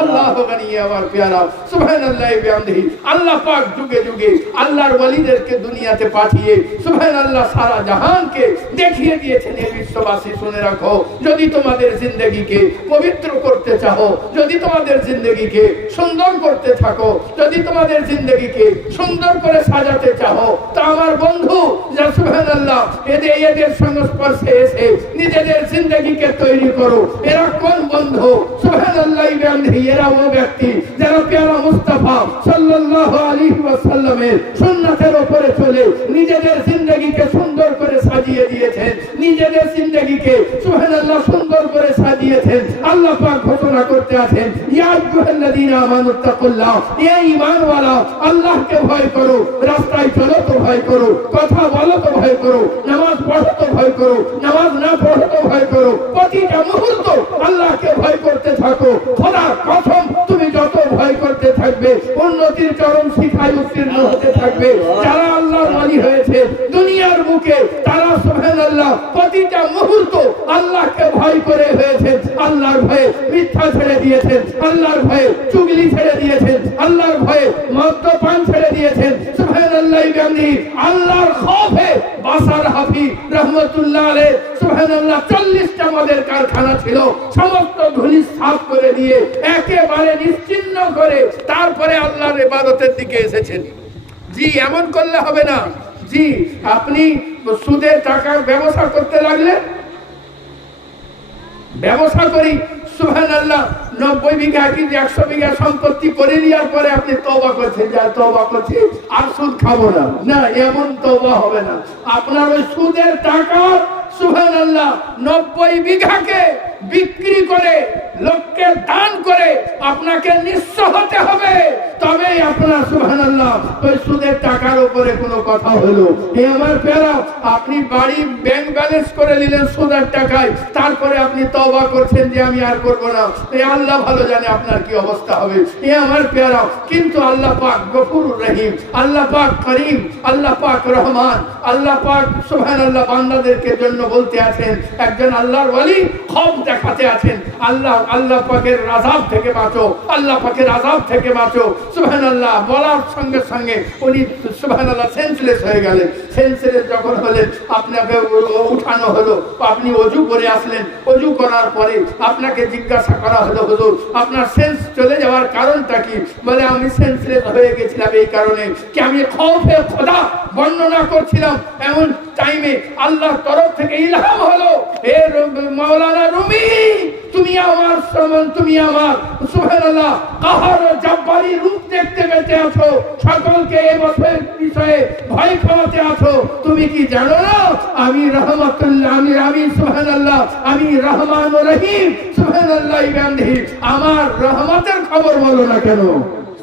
আল্লাহ গানি আমার প্যারা সুবহানাল্লাহি বিহামদিহি। আল্লাহ পাক যুগে যুগে আল্লাহর ওয়ালিদেরকে দুনিয়াতে পাঠিয়ে সুবহানাল্লাহ সারা জাহানকে দেখিয়ে দিয়েছেন। এই বিশ্ববাসী শুনে রাখো, যদি তোমাদের জিন্দেগিকে পবিত্র করতে চাও, যদি তোমাদের জিন্দেগিকে সুন্দর করতে থাকো, যদি তোমাদের জিন্দেগিকে সুন্দর করে সাজাতে চাও, তা আমার বন্ধু যা সুবহানাল্লাহ এদের সংস্পর্শে এসে নিজেদের জিন্দেগিকে তৈরি করো। এরা কোন বন্ধু? সুবহানাল্লাহ এরা ও ব্যক্তি যারা প্যারা মুস্তাফা সাল্লাল্লাহু আলাইহি ওয়াসাল্লামের সুন্নাতের উপরে চলে নিজেদের জিন্দেগিকে সুন্দর করে সাজিয়ে দিয়েছেন, নিজেদের জিন্দেগিকে সুবহানাল্লাহ সুন্দর করে সাজিয়েছেন। আল্লাহ পাক ঘোষণা করতে আছেন, ইয়া আইয়ুহাল্লাযীনা আমানুত্তাকুল্লাহ, এ ঈমানওয়ালা আল্লাহকে ভয় করো। রাস্তায় চলো তো ভয় করো, কথা বলো তো ভয় করো, নামাজ পড়ো তো ভয় করো, নামাজ না পড়ো তো ভয় করো। প্রতিটা মুহূর্ত আল্লাহকে ভয় করতে থাকো। খোদার কসম, তুমি যত ভয় করতে থাকবে উন্নতির চরম শিখায় উত্তীর্ণ হতে থাকবে। যারা আল্লাহর ওয়ালি হয়েছে দুনিয়ার বুকে, তারা সুবহানাল্লাহ প্রতিটা মুহূর্ত আল্লাহকে ভয় করে হয়েছে। আল্লাহর ভয়ে মিথ্যা ছেড়ে দিয়েছেন, আল্লাহর ভয়ে চুগলি ছেড়ে দিয়েছেন, আল্লাহর ভয়ে মদ্যপান ছেড়ে দিয়েছেন। সুবহানাল্লাহ আল্লাহর খৌফে বাসার হাফি রহমতুল্লাহ আলাইহি সুবহানাল্লাহ 40টা মদের কারখানা ছিল, সমস্ত ধুলি সাফ করে দিয়ে একেবারে নিশ্চিহ্ন করে তারপরে আল্লাহর ইবাদতের দিকে এসেছেন। জি, এমন করলে হবে না। জি, আপনি সুদের টাকার ব্যবসা করতে লাগলে, ব্যবসা করি সুবহানাল্লাহ 90 বিঘা কি 100 বিঘা সম্পত্তি করে নেওয়ার পরে আপনি তওবা করছেন, যা তওবা করছি আর সুদ খাবো না, না, এমন তওবা হবে না। আপনার ওই সুদের টাকা সুবহানাল্লাহ 90 বিঘাকে বিক্রি করে লোককে দান করে আপনাকে নিঃস্ব হতে হবে, তবেই আপনার সুবহানাল্লাহ ওই সুদের টাকার উপরে কোনো কথা হলো। এই আমার প্যারা, আপনি বাড়ি ব্যাংক ব্যালেন্স করে নিলেন সুদের টাকায়, তারপরে আপনি তওবা করছেন যে আমি আর করব না। এই আল্লাহ ভালো জানে আপনার কি অবস্থা হবে। এই আমার প্যারা, কিন্তু আল্লাহ পাক গফুরুর রহিম, আল্লাহ পাক করিম, আল্লাহ পাক রহমান, আল্লাহ পাক সুবহানাল্লাহ বান্দাদেরকে জন্য বলতে আছেন, একজন আল্লাহর ওয়ালি খৌফ দেখাতে আছেন, আল্লাহ পাকের আযাব থেকে বাঁচো, আল্লাহ পাকের আযাব থেকে বাঁচো। সুবহানাল্লাহ বলার সঙ্গে সঙ্গে উনি সুবহানাল্লাহ সেন্সলেস হয়ে গেলেন। সেন্সলেস যখন হলেন, আপনাকে উঠানো হলো, আপনি ওযু করে আসলেন, ওযু করার পরে আপনাকে জিজ্ঞাসা করা হলো, হুজুর আপনার সেন্স চলে যাওয়ার কারণটা কি? বলে আমি সেন্সলেস হয়ে গেছিলাম এই কারণে কি আমি খৌফে খোদা বর্ণনা করছিলাম। এমন টাইমে আল্লাহর তরফ থেকে ইলহাম হলো, হে মাওলানা রুমি, তুমি আমার সমান, তুমি আমার সুবহানাল্লাহ কাহার ও জব্বারি রূপ দেখতে পেতে আছো, সকলকে এই বিষয়ে ভয় খাওয়াতে আছো। তুমি কি জানো না আমি রহমাতুল্লাহ, আমি সুবহানাল্লাহ আমি রহমান ও রহিম সুবহানাল্লাহ ইবান্দি, আমার রহমতের খবর বলো না কেন?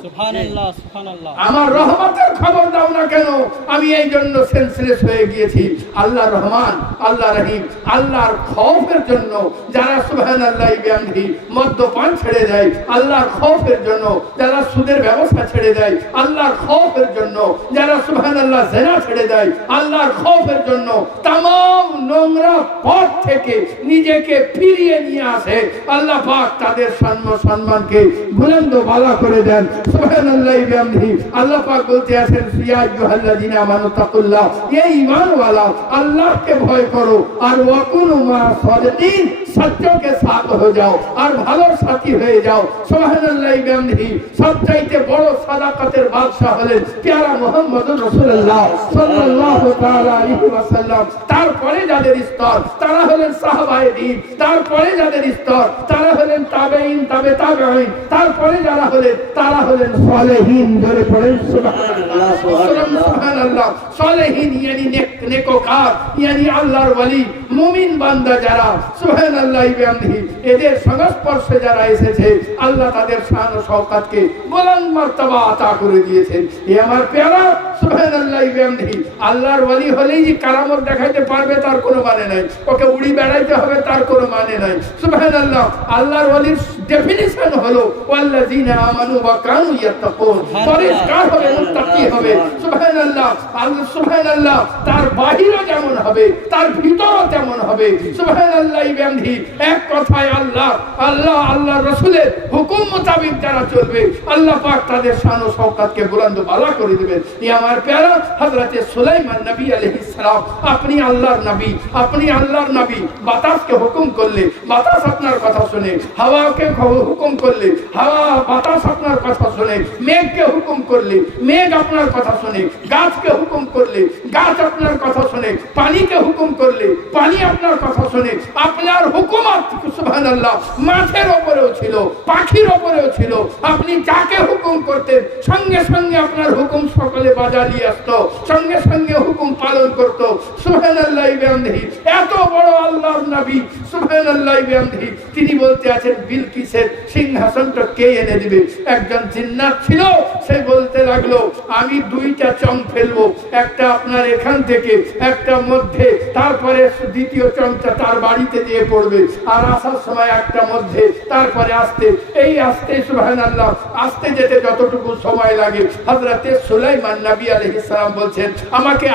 সুবহানাল্লাহ, সুবহানাল্লাহ, আমার আমার রহমতের খবর দাও না কেন? আমি এই জন্য সেন্সলেস হয়ে গিয়েছি। আল্লাহ রহমান, আল্লাহ রহিম, আল্লাহর খৌফের জন্য যারা সুবহানাল্লাহ বিহামদিহি মদ্যপান ছেড়ে দেয়, আল্লাহর খৌফের জন্য যারা সুদের ব্যবসা ছেড়ে দেয়, আল্লাহর খৌফের জন্য যারা সুবহানাল্লাহ জিনা ছেড়ে দেয়, আল্লাহর খৌফের জন্য तमाम নোংরা পথ থেকে নিজেকে ফিরিয়ে নিয়ে আসে, আল্লাহ পাক তাদের সম্মানকে বুলন্দ বালা করে দেন। সুবহানাল্লাহ বিহামদিহি আল্লাহ পাক বলতে আছেন, ইয়া আইয়ুহাল্লাযীনা আমানুত্তাকুল্লাহ, এ ঈমানওয়ালা আল্লাহকে ভয় করো আর ওয়াকুনু মা সাদিকিন, सच्चों के साथ हो जाओ और ভালো সাথী হয়ে যাও। সুবহানাল্লাহ বিহামদিহি সবচাইতে বড় সাদাকাতের বাদশা হলেন প্যারা মুহাম্মদুর রাসূলুল্লাহ সাল্লাল্লাহু তাআলা আলাইহি ওয়াসাল্লাম। তারপরে যাদের স্তর তারা হলেন সাহাবায়ে দ্বীন, তারপরে যাদের স্তর তারা হলেন তাবেঈন, তাবে তাবেঈন, তারপরে যারা হলেন তারা হলেন সালেহিন। ধরে পড়েন সুবহানাল্লাহ, সুবহানাল্লাহ। সালেহিন yani নেককার, yani আল্লাহর ওয়ালি, মুমিন বান্দা যারা সুবহানাল্লাহ বিহামদিহি এদের সংস্পর্শে যারা এসেছে, আল্লাহ তাদের শান ও শওকতকে বুলন্দ মার্তবা আতা করে দিয়েছেন। এ আমার প্যারা সুবহানাল্লাহি ওয়া বিহামদিহি। আল্লাহর ওয়ালি হলেই যে কারামত দেখাইতে পারবে তার কোনো মানে নাই, ওকে উড়ি বেড়াইতে হবে তার কোনো মানে নাই। সুবহানাল্লাহ, আল্লাহর ওয়ালির ডেফিনিশন হলো ওয়াল্লাযিনা আমানু ওয়া কানু ইয়াত্তাকুন, পরিষ্কার হবে, মুত্তাকি হবে। সুবহানাল্লাহ, আল্লাহ সুবহানাল্লাহ, তার বাহিরও যেমন হবে তার ভিতরও তেমন হবে। সুবহানাল্লাহি ওয়া বিহামদিহি। এক কথায় আল্লাহ আল্লাহ আল্লাহর রাসূলের হুকুম মোতাবেক যারা চলবে আল্লাহ পাক তাদের শান ও শওকতকে বুলন্দ বালা করে দিবেন। এই আমার প্যারা হযরত সুলাইমান নবী আলাইহিস সালাম, আপনি আল্লাহর নবী, আপনি আল্লাহর নবী। বাতাসকে হুকুম করলে বাতাস আপনার কথা শুনে, হাওয়াকে হুকুম করলে হাওয়া বাতাস আপনার কথা শুনে, মেঘকে হুকুম করলে মেঘ আপনার কথা শুনে, গাছকে হুকুম করলে গাছ আপনার কথা শুনে, পানিকে হুকুম করলে পানি আপনার কথা শুনে। আপনার হুকুমত সুবহানাল্লাহ মাঠের উপরেও ছিল, পাখির উপরেও ছিল। আপনি যাকে হুকুম করতেন সঙ্গে সঙ্গে আপনার হুকুম সকলে বাজা নিয়ে আসতো, সঙ্গে সঙ্গে হুকুম পালন করতো। সুবহানাল্লাহি ওয়া বিহামদিহি। এত বড় আল্লাহর নবী সুবহানাল্লাহি ওয়া বিহামদিহি, তিনি বলতে আছেন বিলকিসের সিংহাসনটা কে এনে দিবে? একজন জিন্নাত ছিল, সে বলতে লাগলো আমি দুইটা চং ফেলবো, একটা আপনার এখান থেকে একটা মধ্যে, তারপরে দ্বিতীয় চংটা তার বাড়িতে দিয়ে পড়বে, আর আসার সময় একটা মধ্যে, তারপরে আসতে এই আসতে সুবহানাল্লাহ আসতে যেতে যতটুকু সময় লাগে হযরতে সুলাইমান নবী আলাইহিস সালাম বলছেন আমাকে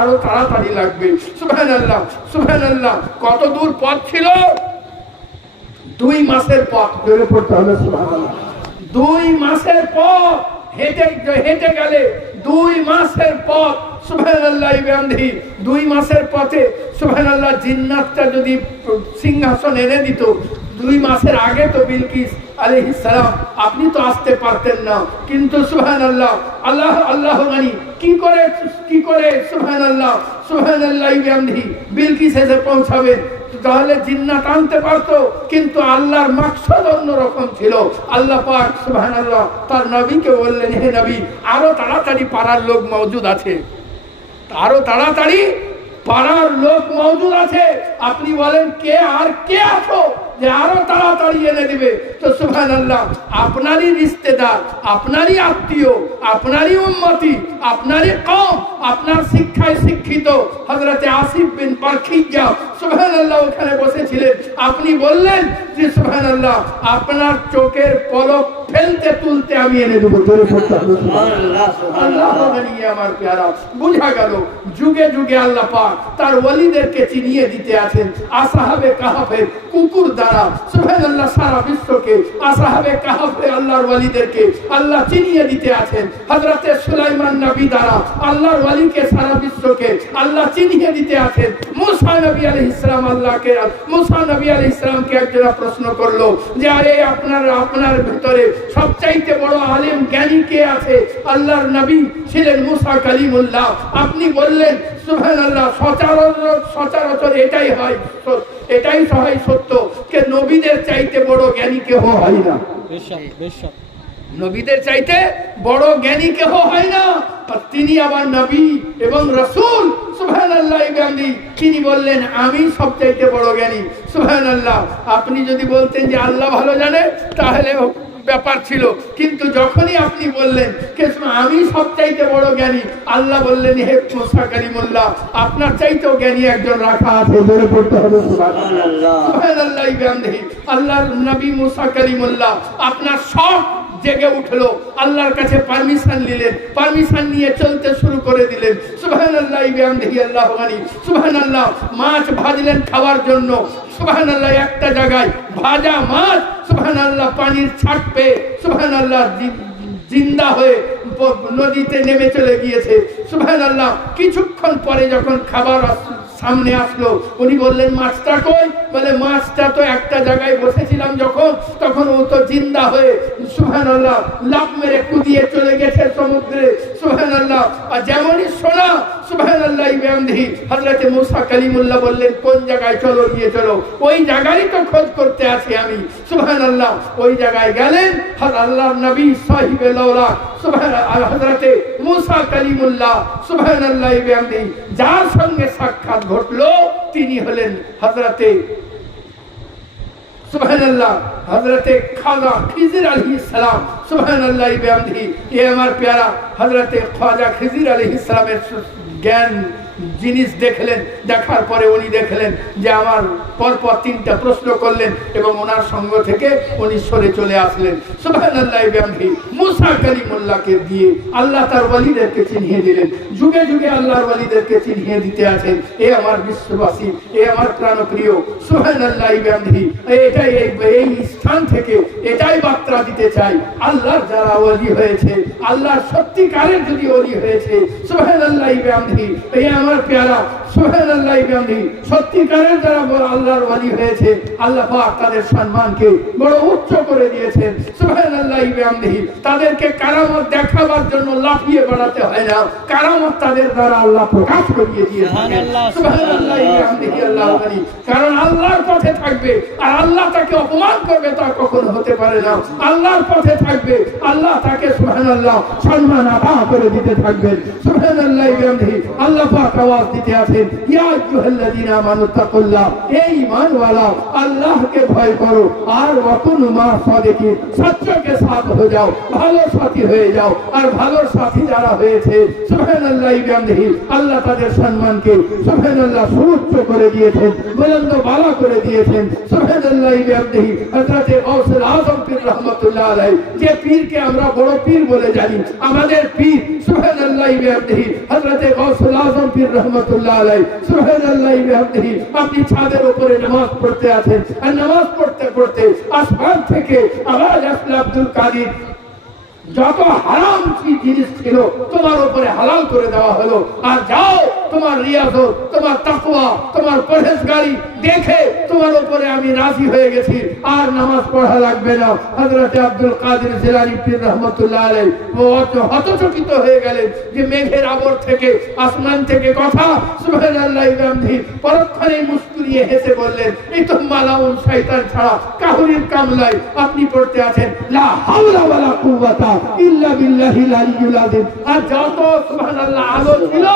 আরো তাড়াতাড়ি লাগবে। সুবহানাল্লাহ সুবহানাল্লাহ। কত দূর পথ ছিল? 2 মাসের পথ। জোরে পড়তে হবে সুবহানাল্লাহ। 2 মাসের পথ হেঁটে গেলে 2 মাসের পথ। সুবহানাল্লাহি ওয়া বিহামদিহি। 2 মাসের পথে সুবহানাল্লাহ জিন্নাতটা যদি সিংহাসন এনে দিত 2 মাসের আগে তো বিলকিস আলাইহিস সালাম আপনি তো আসতে পারতেন না, কিন্তু সুবহানাল্লাহ আল্লাহ জানি কি করে সুবহানাল্লাহ সুবহানাল্লাহি ওয়া বিহামদিহি বিলকিস এসে পৌঁছাবে। তাহলে জিন্নাত আনতে পারতো, কিন্তু আল্লাহর মাকসাদ অন্যরকম ছিল। আল্লাহ পাক সুবহানাল্লাহ তার নবীকে বললেন হে নবী আরো তাড়াতাড়ি পাড়ার লোক মওজুদ আছে, আরো তাড়াতাড়ি পাড়ার লোক মওজুদ আছে। আপনি বলেন কে আর কে আছো যে আরো তাড়াতাড়ি এনে দিবে? তো সুবহানাল্লাহ আপনারই রিশতেদার, আপনারই আত্মীয়, আপনারই উম্মতি, আপনারই কওম, আপনার শিক্ষায় শিক্ষিত হযরতে আসিফ বিন বারখিয়া সুবহানাল্লাহ ওখানে বসেছিলেন। আপনি বললেন যে সুবহানাল্লাহ আপনার চোখের পলক ফেলতে তুলতে আমি এনে দেবো। জোরে পড়তে হবে সুবহানাল্লাহ আল্লাহ সুবহানাল্লাহ। জানিয়ে আমার প্যারা বুঝা গেল যুগে যুগে আল্লাহ পাক তার ওয়ালিদেরকে চিনিয়ে দিতে আছেন। আসহাবে কাহাফের কুকুর দ্বারা সুবহানাল্লাহ সারা বিশ্বকে আসহাবে কাহাফে আল্লাহর ওয়ালিদেরকে আল্লাহ চিনিয়ে দিতে আছেন। হযরতে সুলাইমান নবী দ্বারা আল্লাহর ওয়ালিকে সারা বিশ্বকে আল্লাহ চিনিয়ে দিতে আছেন। মুসা নবী আলাইহিস সালাম মুসা নবী আলাইহিস সালামকে একজন প্রশ্ন করলো যে আরে আপনার ভিতরে সবচাইতে বড় আলেম জ্ঞানী কে আছে? আল্লাহর নবী ছিলেন মুসা কালিমুল্লাহ। আপনি বললেন সুবহানাল্লাহ সচরাচর এটাই সহায় সত্য যে নবীদের চাইতে বড় জ্ঞানী কেহ হয় না। বেশক নবীদের চাইতে বড় জ্ঞানী কেহ হয় না। আর তিনি আবার নবী এবং রাসূল সুবহানাল্লাহ বিহামদিহি। তিনি বললেন আমি সবচাইতে বড় জ্ঞানী। সুবহানাল্লাহ। আপনি যদি বলতেন যে আল্লাহ ভালো জানে তাহলে ব্যাপার ছিল, কিন্তু যখনই আপনি বললেন আমি সবচাইতে বড় জ্ঞানী, আল্লাহ বললেন হে মুসা কালিমুল্লাহ আপনার চাইতেও জ্ঞানী একজন রাখা আছে। জোরে পড়তে হবে সুবহানাল্লাহ। সুবহানাল্লাহ বিহামদিহি। আল্লাহর নবী মুসা কালিমুল্লাহ আপনার সব জেগে উঠলো, আল্লাহর কাছে পারমিশন নিলেন, পারমিশন নিয়ে চলতে শুরু করে দিলেন। সুবহানাল্লাহ বিহামদিহি। আল্লাহ জানি সুবহানাল্লাহ মাছ ভাজলেন খাওয়ার জন্য। সুবহানাল্লাহ একটা জায়গায় ভাজা মাছ সুবহানাল্লাহ পানির ছাট পেয়ে সুবহানাল্লাহ জিন্দা হয়ে নদীতে নেমে চলে গিয়েছে। সুবহানাল্লাহ কিছুক্ষণ পরে যখন খাবার সামনে আসলো উনি বললেন মাছটা কই? বলে মাছটা তো একটা জায়গায় বসেছিলাম যখন তখন ও তো জিন্দা হয়ে সুবহানাল্লাহ লাফ মেরে কুদিয়ে চলে গেছে সমুদ্রে। সুবহানাল্লাহ। আর যেমনই শোনা সুবহানাল্লাহ বিহামদিহি হযরতে মুসা কালিমুল্লাহ বললেন কোন জায়গায়? চলো নিয়ে চলো, ওই জায়গায় তো খোঁজ করতে আছি আমি। সুবহানাল্লাহ। ওই জায়গায় গেলেন আল্লাহর নবী সাহিবে লাওলা সুবহানাল্লাহ হযরতে মুসা কালিমুল্লাহ সুবহানাল্লাহ বিহামদিহি। যার সঙ্গে সাক্ষাৎ ঘটলো তিনি হলেন হযরতে सुबहानल्लाह हजरत ख्वाजा खिज़िर अलैहिस्सलाम सुबहानल्लाह बिहम्दिही ये हमार प्यारा हजरत ख्वाजा खिज़िर अलैहिस्सलामेर জ্ঞান জিনিস দেখলেন দেখার পরে উনি দেখলেন যে আমার পরপর তিনটা প্রশ্ন করলেন এবং ওনার সঙ্গ থেকে উনি সরে চলে আসলেন সুবহানাল্লাহ বিহামদিহি মুসা কালিমুল্লাহকে দিয়ে আল্লাহ তার ওয়ালিদেরকে চিনিয়ে দিলেন যুগে যুগে আল্লাহর ওয়ালিদেরকে চিনিয়ে দিতে আছেন এ আমার বিশ্ববাসী এ আমার প্রাণপ্রিয় সুবহানাল্লাহ বিহামদিহি এটাই এই স্থান থেকে এটাই বার্তা দিতে চাই আল্লাহর যারা ওয়ালি হয়েছে আল্লাহর সত্যিকারের যদি ওয়ালি হয়েছে সুবহানাল্লাহ বিহামদিহি এই আমার প্যারা সুবহানাল্লাহ বিহামদিহি সত্যিকারের যারা আল্লাহর ওয়ালি হয়েছে আল্লাহ পাক তাদের সম্মানকে বড় উচ্চ করে দিয়েছেন সুবহানাল্লাহ বিহামদিহি তাদেরকে কারামত দেখাবার জন্য লাফিয়ে বেড়াতে হয় না কারামত তাদের দ্বারা আল্লাহ প্রকাশ করিয়ে দিয়েছেন সুবহানাল্লাহ বিহামদিহি আল্লাহ ওয়ালি কারণ আল্লাহর পথে থাকবে আর আল্লাহ তাকে অপমান করবে তা কখনো হতে পারে না আল্লাহর পথে থাকবে আল্লাহ তাকে সুবহানাল্লাহ সম্মান আদা করে দিতে থাকবেন সুবহানাল্লাহ বিহামদিহি আল্লাহ পাক আওয়াজ দিতে আছেন ইয়া আইয়ুহাল্লাযীনা আমানু তাকুল্লাহ হে ঈমানওয়ালা আল্লাহকে ভয় করো আর ওয়াকুনু মা সাদিকিন সত্যকে সাথ হয়ে যাও ভালো সাথী হয়ে যাও আর ভালো সাথী যারা হয়েছে সুবহানাল্লাহ বিহামদিহি আল্লাহ তাদের সম্মানকে সুবহানাল্লাহ সুউচ্চ করে দিয়েছেন বুলন্দ বালা করে দিয়েছেন সুবহানাল্লাহ বিহামদিহি হযরত গাউসুল আযম পীর রাহমাতুল্লাহ আলাইহি যে পীরকে আমরা বড় পীর বলে জানি আমাদের পীর সুবহানাল্লাহ বিহামদিহি হযরত গাউসুল আযম পীর রহমাতুল্লাহ আলাইহি সুবহানাল্লাহ বিহামদিহি আপনি ছাদের উপরে নামাজ পড়তে আছেন আর নামাজ পড়তে পড়তে আসমান থেকে আওয়াজ আসলো আব্দুল কাদির যত হারাম জিনিস ছিল তোমার উপরে হালাল করে দেওয়া হলো আর যাও তোমার রিয়াজত তোমার তাকওয়া তোমার পরহেজগারি দেখে তোমার উপরে আমি রাজি হয়ে গেছি আর নামাজ পড়া লাগবে না হযরত আব্দুল কাদের জিলানী পীর রাহমাতুল্লাহ আলাইহি হতচকিত হয়ে গেলেন যে মেঘের আবর থেকে আসমান থেকে কথা সুবহানাল্লাহ বিহামদিহি পরক্ষণে মুস্কুরিয়ে হেসে বললেন এই তো মালাউন শয়তান ছাড়া কাহুরির কামলাই আপনি পড়তে আছেন লা হাওলা ওয়ালা কুওয়াতা ইল্লা বিল্লাহিল আলিয়্যিল আযীম আর যত সুবহানাল্লাহ আলো ছিল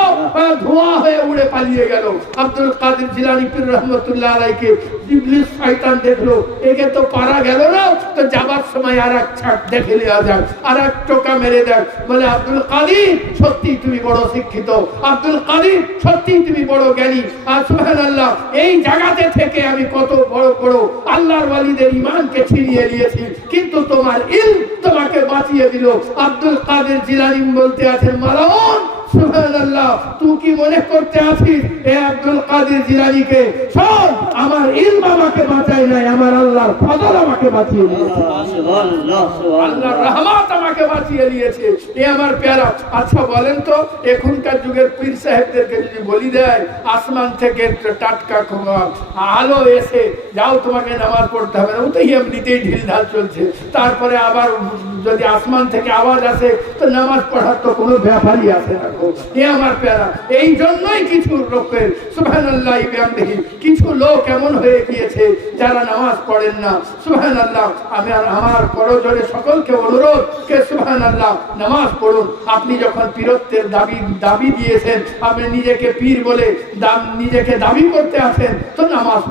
ধোঁয়া হয়ে উড়ে পালিয়ে গেল আব্দুল কাদের জিলানী পীর রাহমাতুল্লাহ আলাইহিকে ইবলিস শয়তান দেখলো একে তো পারা গেল না তো যাবার সময় আরেক ছাট দেখে নেওয়া যাক আরেক টোকা মেরে দেখ বলে আব্দুল কাদের সত্যি তুমি বড় শিক্ষিত আব্দুল কাদের সত্যি তুমি বড় জ্ঞানী আর সুবহানাল্লাহ এই জায়গাতে থেকে আমি কত বড় বড় আল্লাহর ওয়ালিদের ঈমানকে ছিনিয়ে নিয়েছি কিন্তু তোমার ইলম তোমাকে বাঁচিয়ে দিল আব্দুল কাদের জিলানী বলতে আছেন মালাউন সুবহানাল্লাহ তুই কি মনে করতে আছিস এ আব্দুল কাদের জিলানীকে শোন আমার ইলম আমাকে বাঁচায় নাই আমার আল্লাহর ফজল আমাকে বাঁচিয়ে দিয়েছে সুবহানাল্লাহ আল্লাহর রহমত আমাকে বাঁচিয়ে দিয়েছে এ আমার প্যারা আচ্ছা বলেন তো এখনকার যুগের পীর সাহেবদেরকে যদি বলি দেয় আসমান থেকে টাটকা আলো এসে যাও তোমাকে নামাজ পড়তে হবে না ও তো এমনিতেই ঢিলঢাল চলছে তারপরে আবার যদি আসমান থেকে আওয়াজ আসে তো নামাজ পড়ার তো কোনো ব্যাপারই আসে না এ আমার প্যারা এই জন্যই কিছু লোকের সুবহানাল্লাহ বিহামদিহি কিছু লোক এমন হয়ে গিয়েছে যারা নামাজ পড়েন না সুবহানাল্লাহ আমি আমার করজোরে সকলকে অনুরোধ কে সুবহানাল্লাহ নামাজ পড়ুন আপনি যখন পীরত্বের দাবি দিয়েছেন আপনি নিজেকে পীর বলে নিজেকে দাবি করতে আছেন তো নামাজ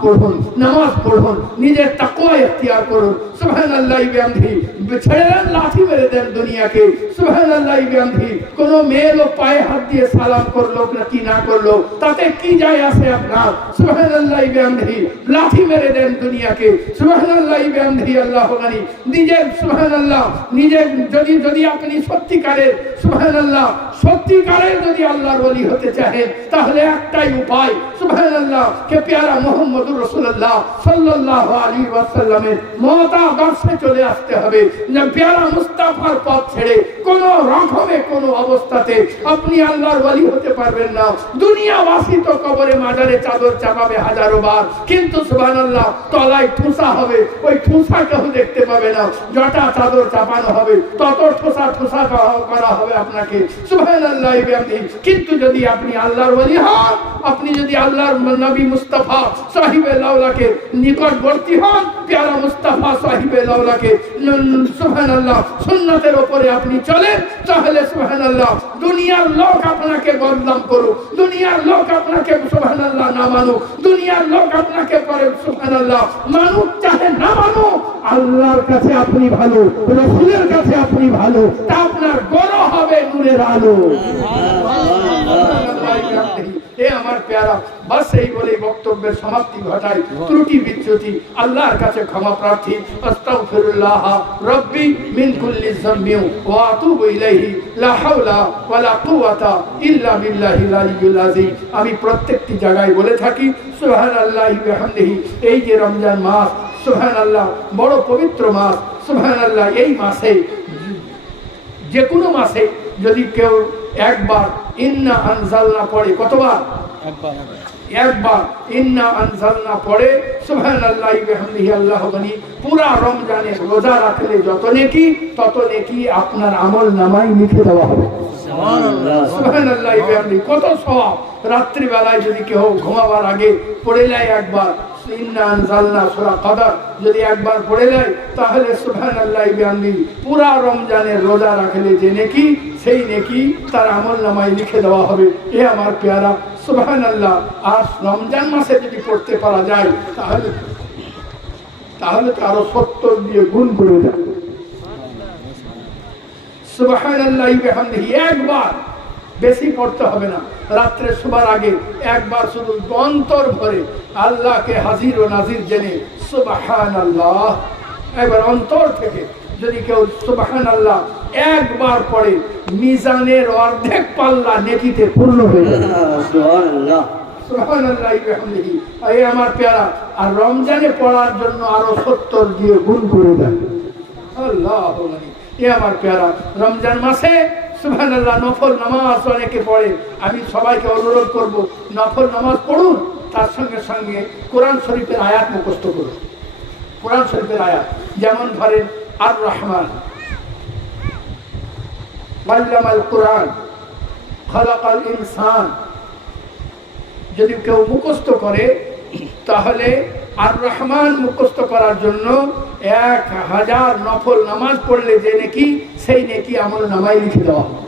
পড়ুন নিজের তাকওয়া ইখতিয়ার করুন সুবহানাল্লাহ বিহামদিহি ছেড়ে দেন লাঠি মেরে দেন দুনিয়াকে সুবহানাল্লাহ বিহামদিহি কোন মেয়ে লোক পায়ে হাত দিয়ে সালাম করলো কি না করলো তাতে কি যায় আসে আপনার সুবহানাল্লাহ বিহামদিহি লাঠি মেরে দেন দুনিয়াকে সুবহানাল্লাহ বিহামদিহি আল্লাহ গানি নিজের সুবহানাল্লাহ নিজের যদি আপনি সত্যিকারের সুবহানাল্লাহ সত্যিকারের যদি আল্লাহর ওলি হতে চাহেন তাহলে একটাই উপায় সুবহানাল্লাহ কে প্যারা মুহাম্মদুর রাসূলুল্লাহ সাল্লাল্লাহু আলাইহি ওয়াসাল্লামের মতাদর্শে চলে আসতে হবে না প্যারা মুস্তাফার পথ ছেড়ে কোন রকমে কোন অবস্থাতে আপনি আল্লাহর ওলি হতে পারবেন না দুনিয়াবাসী তো কবরে মাজারে চাদর চাপাবে হাজারো বার কিন্তু সুবহানাল্লাহ তলায় ঠুসা হবে ওই ঠুসা কেউ দেখতে পাবে না যটা চাদর চাপানো হবে তত ঠুসা করা হবে আপনাকে সুবহানাল্লাহ বিহামদিহি কিন্তু যদি আপনি আল্লাহর ওলি হন আপনি যদি আল্লাহর নবী মুস্তাফা সাহিবে লাউলাকে নিকটবর্তী হন প্যারা মুস্তাফা সাহিবে লাউলাকে সুবহানাল্লাহ সুন্নাতের উপরে আপনি চলেন তাহলে সুবহানাল্লাহ দুনিয়ার লোক আপনাকে বদনাম করুক, দুনিয়ার লোক আপনাকে সুবহানাল্লাহ না মানুক, দুনিয়ার লোক আপনাকে পরে সুবহানাল্লাহ মানুক চাহে না মানুক, আল্লাহর কাছে আপনি ভালো, রাসূলের কাছে আপনি ভালো, তা আপনার বড় হবে নূরের আলো। এ আমার প্যারা, বাস এই বলে বক্তব্যের সমাপ্তি ঘটাই। ত্রুটি বিচ্যুতি আল্লাহর কাছে ক্ষমা প্রার্থী। আস্তাগফিরুল্লাহ রাব্বি মিন কুল্লি যামবি ওয়া আতুবু ইলাইহি লা হাওলা ওয়া লা কুওয়াতা ইল্লা বিল্লাহিল আলিয়্যিল আযীম। আমি প্রত্যেকটি জায়গায় বলে থাকি সুবহানাল্লাহি ওয়া বিহামদিহি। এই যে রমজান মাস, সুবহানাল্লাহ, বড় পবিত্র মাস, সুবহানাল্লাহ। এই মাসে, যে কোনো মাসে যদি কেউ একবার ইন্না আনজালনা পড়ে, কতবার? একবার ইন্না আনজালনা পড়ে, সুবহানাল্লাহি ওয়া বিহামদিহি, আল্লাহ বলি পুরা রমজানের রোজা রাখলে যত নেকি তত নেকি আপনার আমল নামায় লিখে দেওয়া হবে। সুবহানাল্লাহি ওয়া বিহামদিহি। কত সওয়াব! রাত্রি বেলায় যদি কেউ ঘুমাবার আগে পড়ে নেয় একবার ইন্না আনজালনা সূরা কদর যদি একবার পড়ে নেয়, তাহলে সুবহানাল্লাহি ওয়া বিহামদিহি পুরা রমজানের রোজা রাখলে যে নেকি, সেই নেকি তার আমল নামায় লিখে দেওয়া হবে। এ আমার পেয়ারা, সুবহানাল্লাহ। আর রমজান মাসে যদি পড়তে পারা যায় তাহলে তো আরো 70 দিয়ে গুণ করে দেয়। সুবহানাল্লাহি ওয়া বিহামদিহি। একবার, বেশি পড়তে হবে না, রাত্রে শোবার আগে একবার শুধু অন্তর ভরে আল্লাহকে হাজির ও নাজির জেনে সুবহানাল্লাহ, একবার অন্তর থেকে যদি কেউ সুবহানাল্লাহ একবার পড়ে, মিজানের অর্ধেক পাল্লা নেকিতে পূর্ণ হয়ে যাবে। সুবহানাল্লাহ, সুবহানাল্লাহি ওয়া বিহামদিহি। এই আমার প্যারা, আর রমজানে পড়ার জন্য আরো 70 দিয়ে গুণ করে দেয়। আল্লাহু আকবার। এ আমার প্যারা, রমজান মাসে সুবহানাল্লাহ নফল নামাজ অনেকে পড়ে। আমি সবাইকে অনুরোধ করব, নফল নামাজ পড়ুন, তার সঙ্গে সঙ্গে কোরআন শরীফের আয়াত মুখস্থ করুন। কোরআন শরীফের আয়াত, যেমন ধরেন আর রহমান আল্লামাল কোরআন খালাকাল ইনসান, যদি কেউ মুখস্থ করে তাহলে আর রহমান মুখস্থ করার জন্য 1000 নফল নামাজ পড়লে যে নেকি, সেই নেকি আমল নামায় লিখে দেওয়া হবে।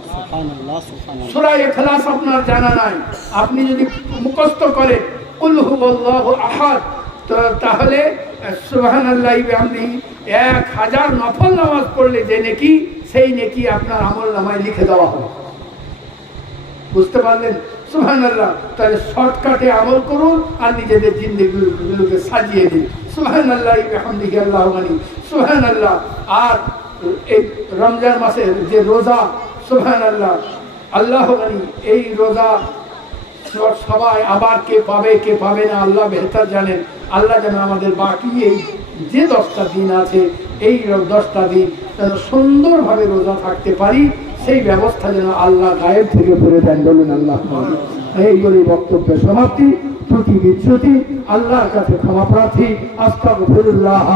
সূরা ইখলাস আপনার জানা নাই, আপনি যদি মুখস্থ করেন কুল হুয়াল্লাহু আহাদ, তাহলে সুবহানাল্লাহি ওয়া বিহামদিহি 1000 নফল নামাজ পড়লে যে নেকি, সেই নেকি আপনার আমল নামায় লিখে দেওয়া হবে। বুঝতে পারলেন? সুবহানাল্লাহ। তাহলে শর্টকাটে আমল করুন আর নিজেদের জিন্দেগিগুলোকে সাজিয়ে দিন। সুবহানাল্লাহি ওয়া বিহামদিহি, আল্লাহু আকবার, সুবহানাল্লাহ। আর এই রমজান মাসের যে রোজা, সুবহানাল্লাহ, আল্লাহু আকবার, এই রোজা সবাই আবার কে পাবে কে পাবে না আল্লাহ বেহতর জানেন। আল্লাহ যেন আমাদের বাকি এই যে 10টা দিন আছে, এই 10টা দিন যেন সুন্দরভাবে রোজা থাকতে পারি, সেই ব্যবস্থা যেন আল্লাহ গায়েব থেকে করে দেন। বলুন আল্লাহ। এই বলে বক্তব্যের সমাপ্তি। ত্রুটি বিচ্যুতি আল্লাহর কাছে ক্ষমা প্রার্থী। আস্তাগফিরুল্লাহ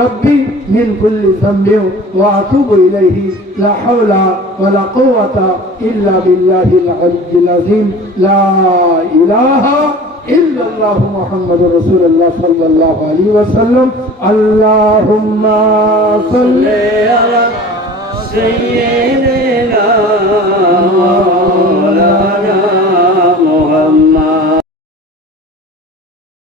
রাব্বি মিন কুল্লি যামবি ওয়া আতুবু ইলাইহি লা হাওলা ওয়া লা কুওয়াতা ইল্লা বিল্লাহিল আলিয়্যিল আযীম। লা ইলাহা ইল্লাল্লাহু মুহাম্মাদুর রাসূলুল্লাহ সাল্লাল্লাহু আলাইহি ওয়াসাল্লাম। আল্লাহুম্মা সাল্লি আলা সাইয়্যিদিনা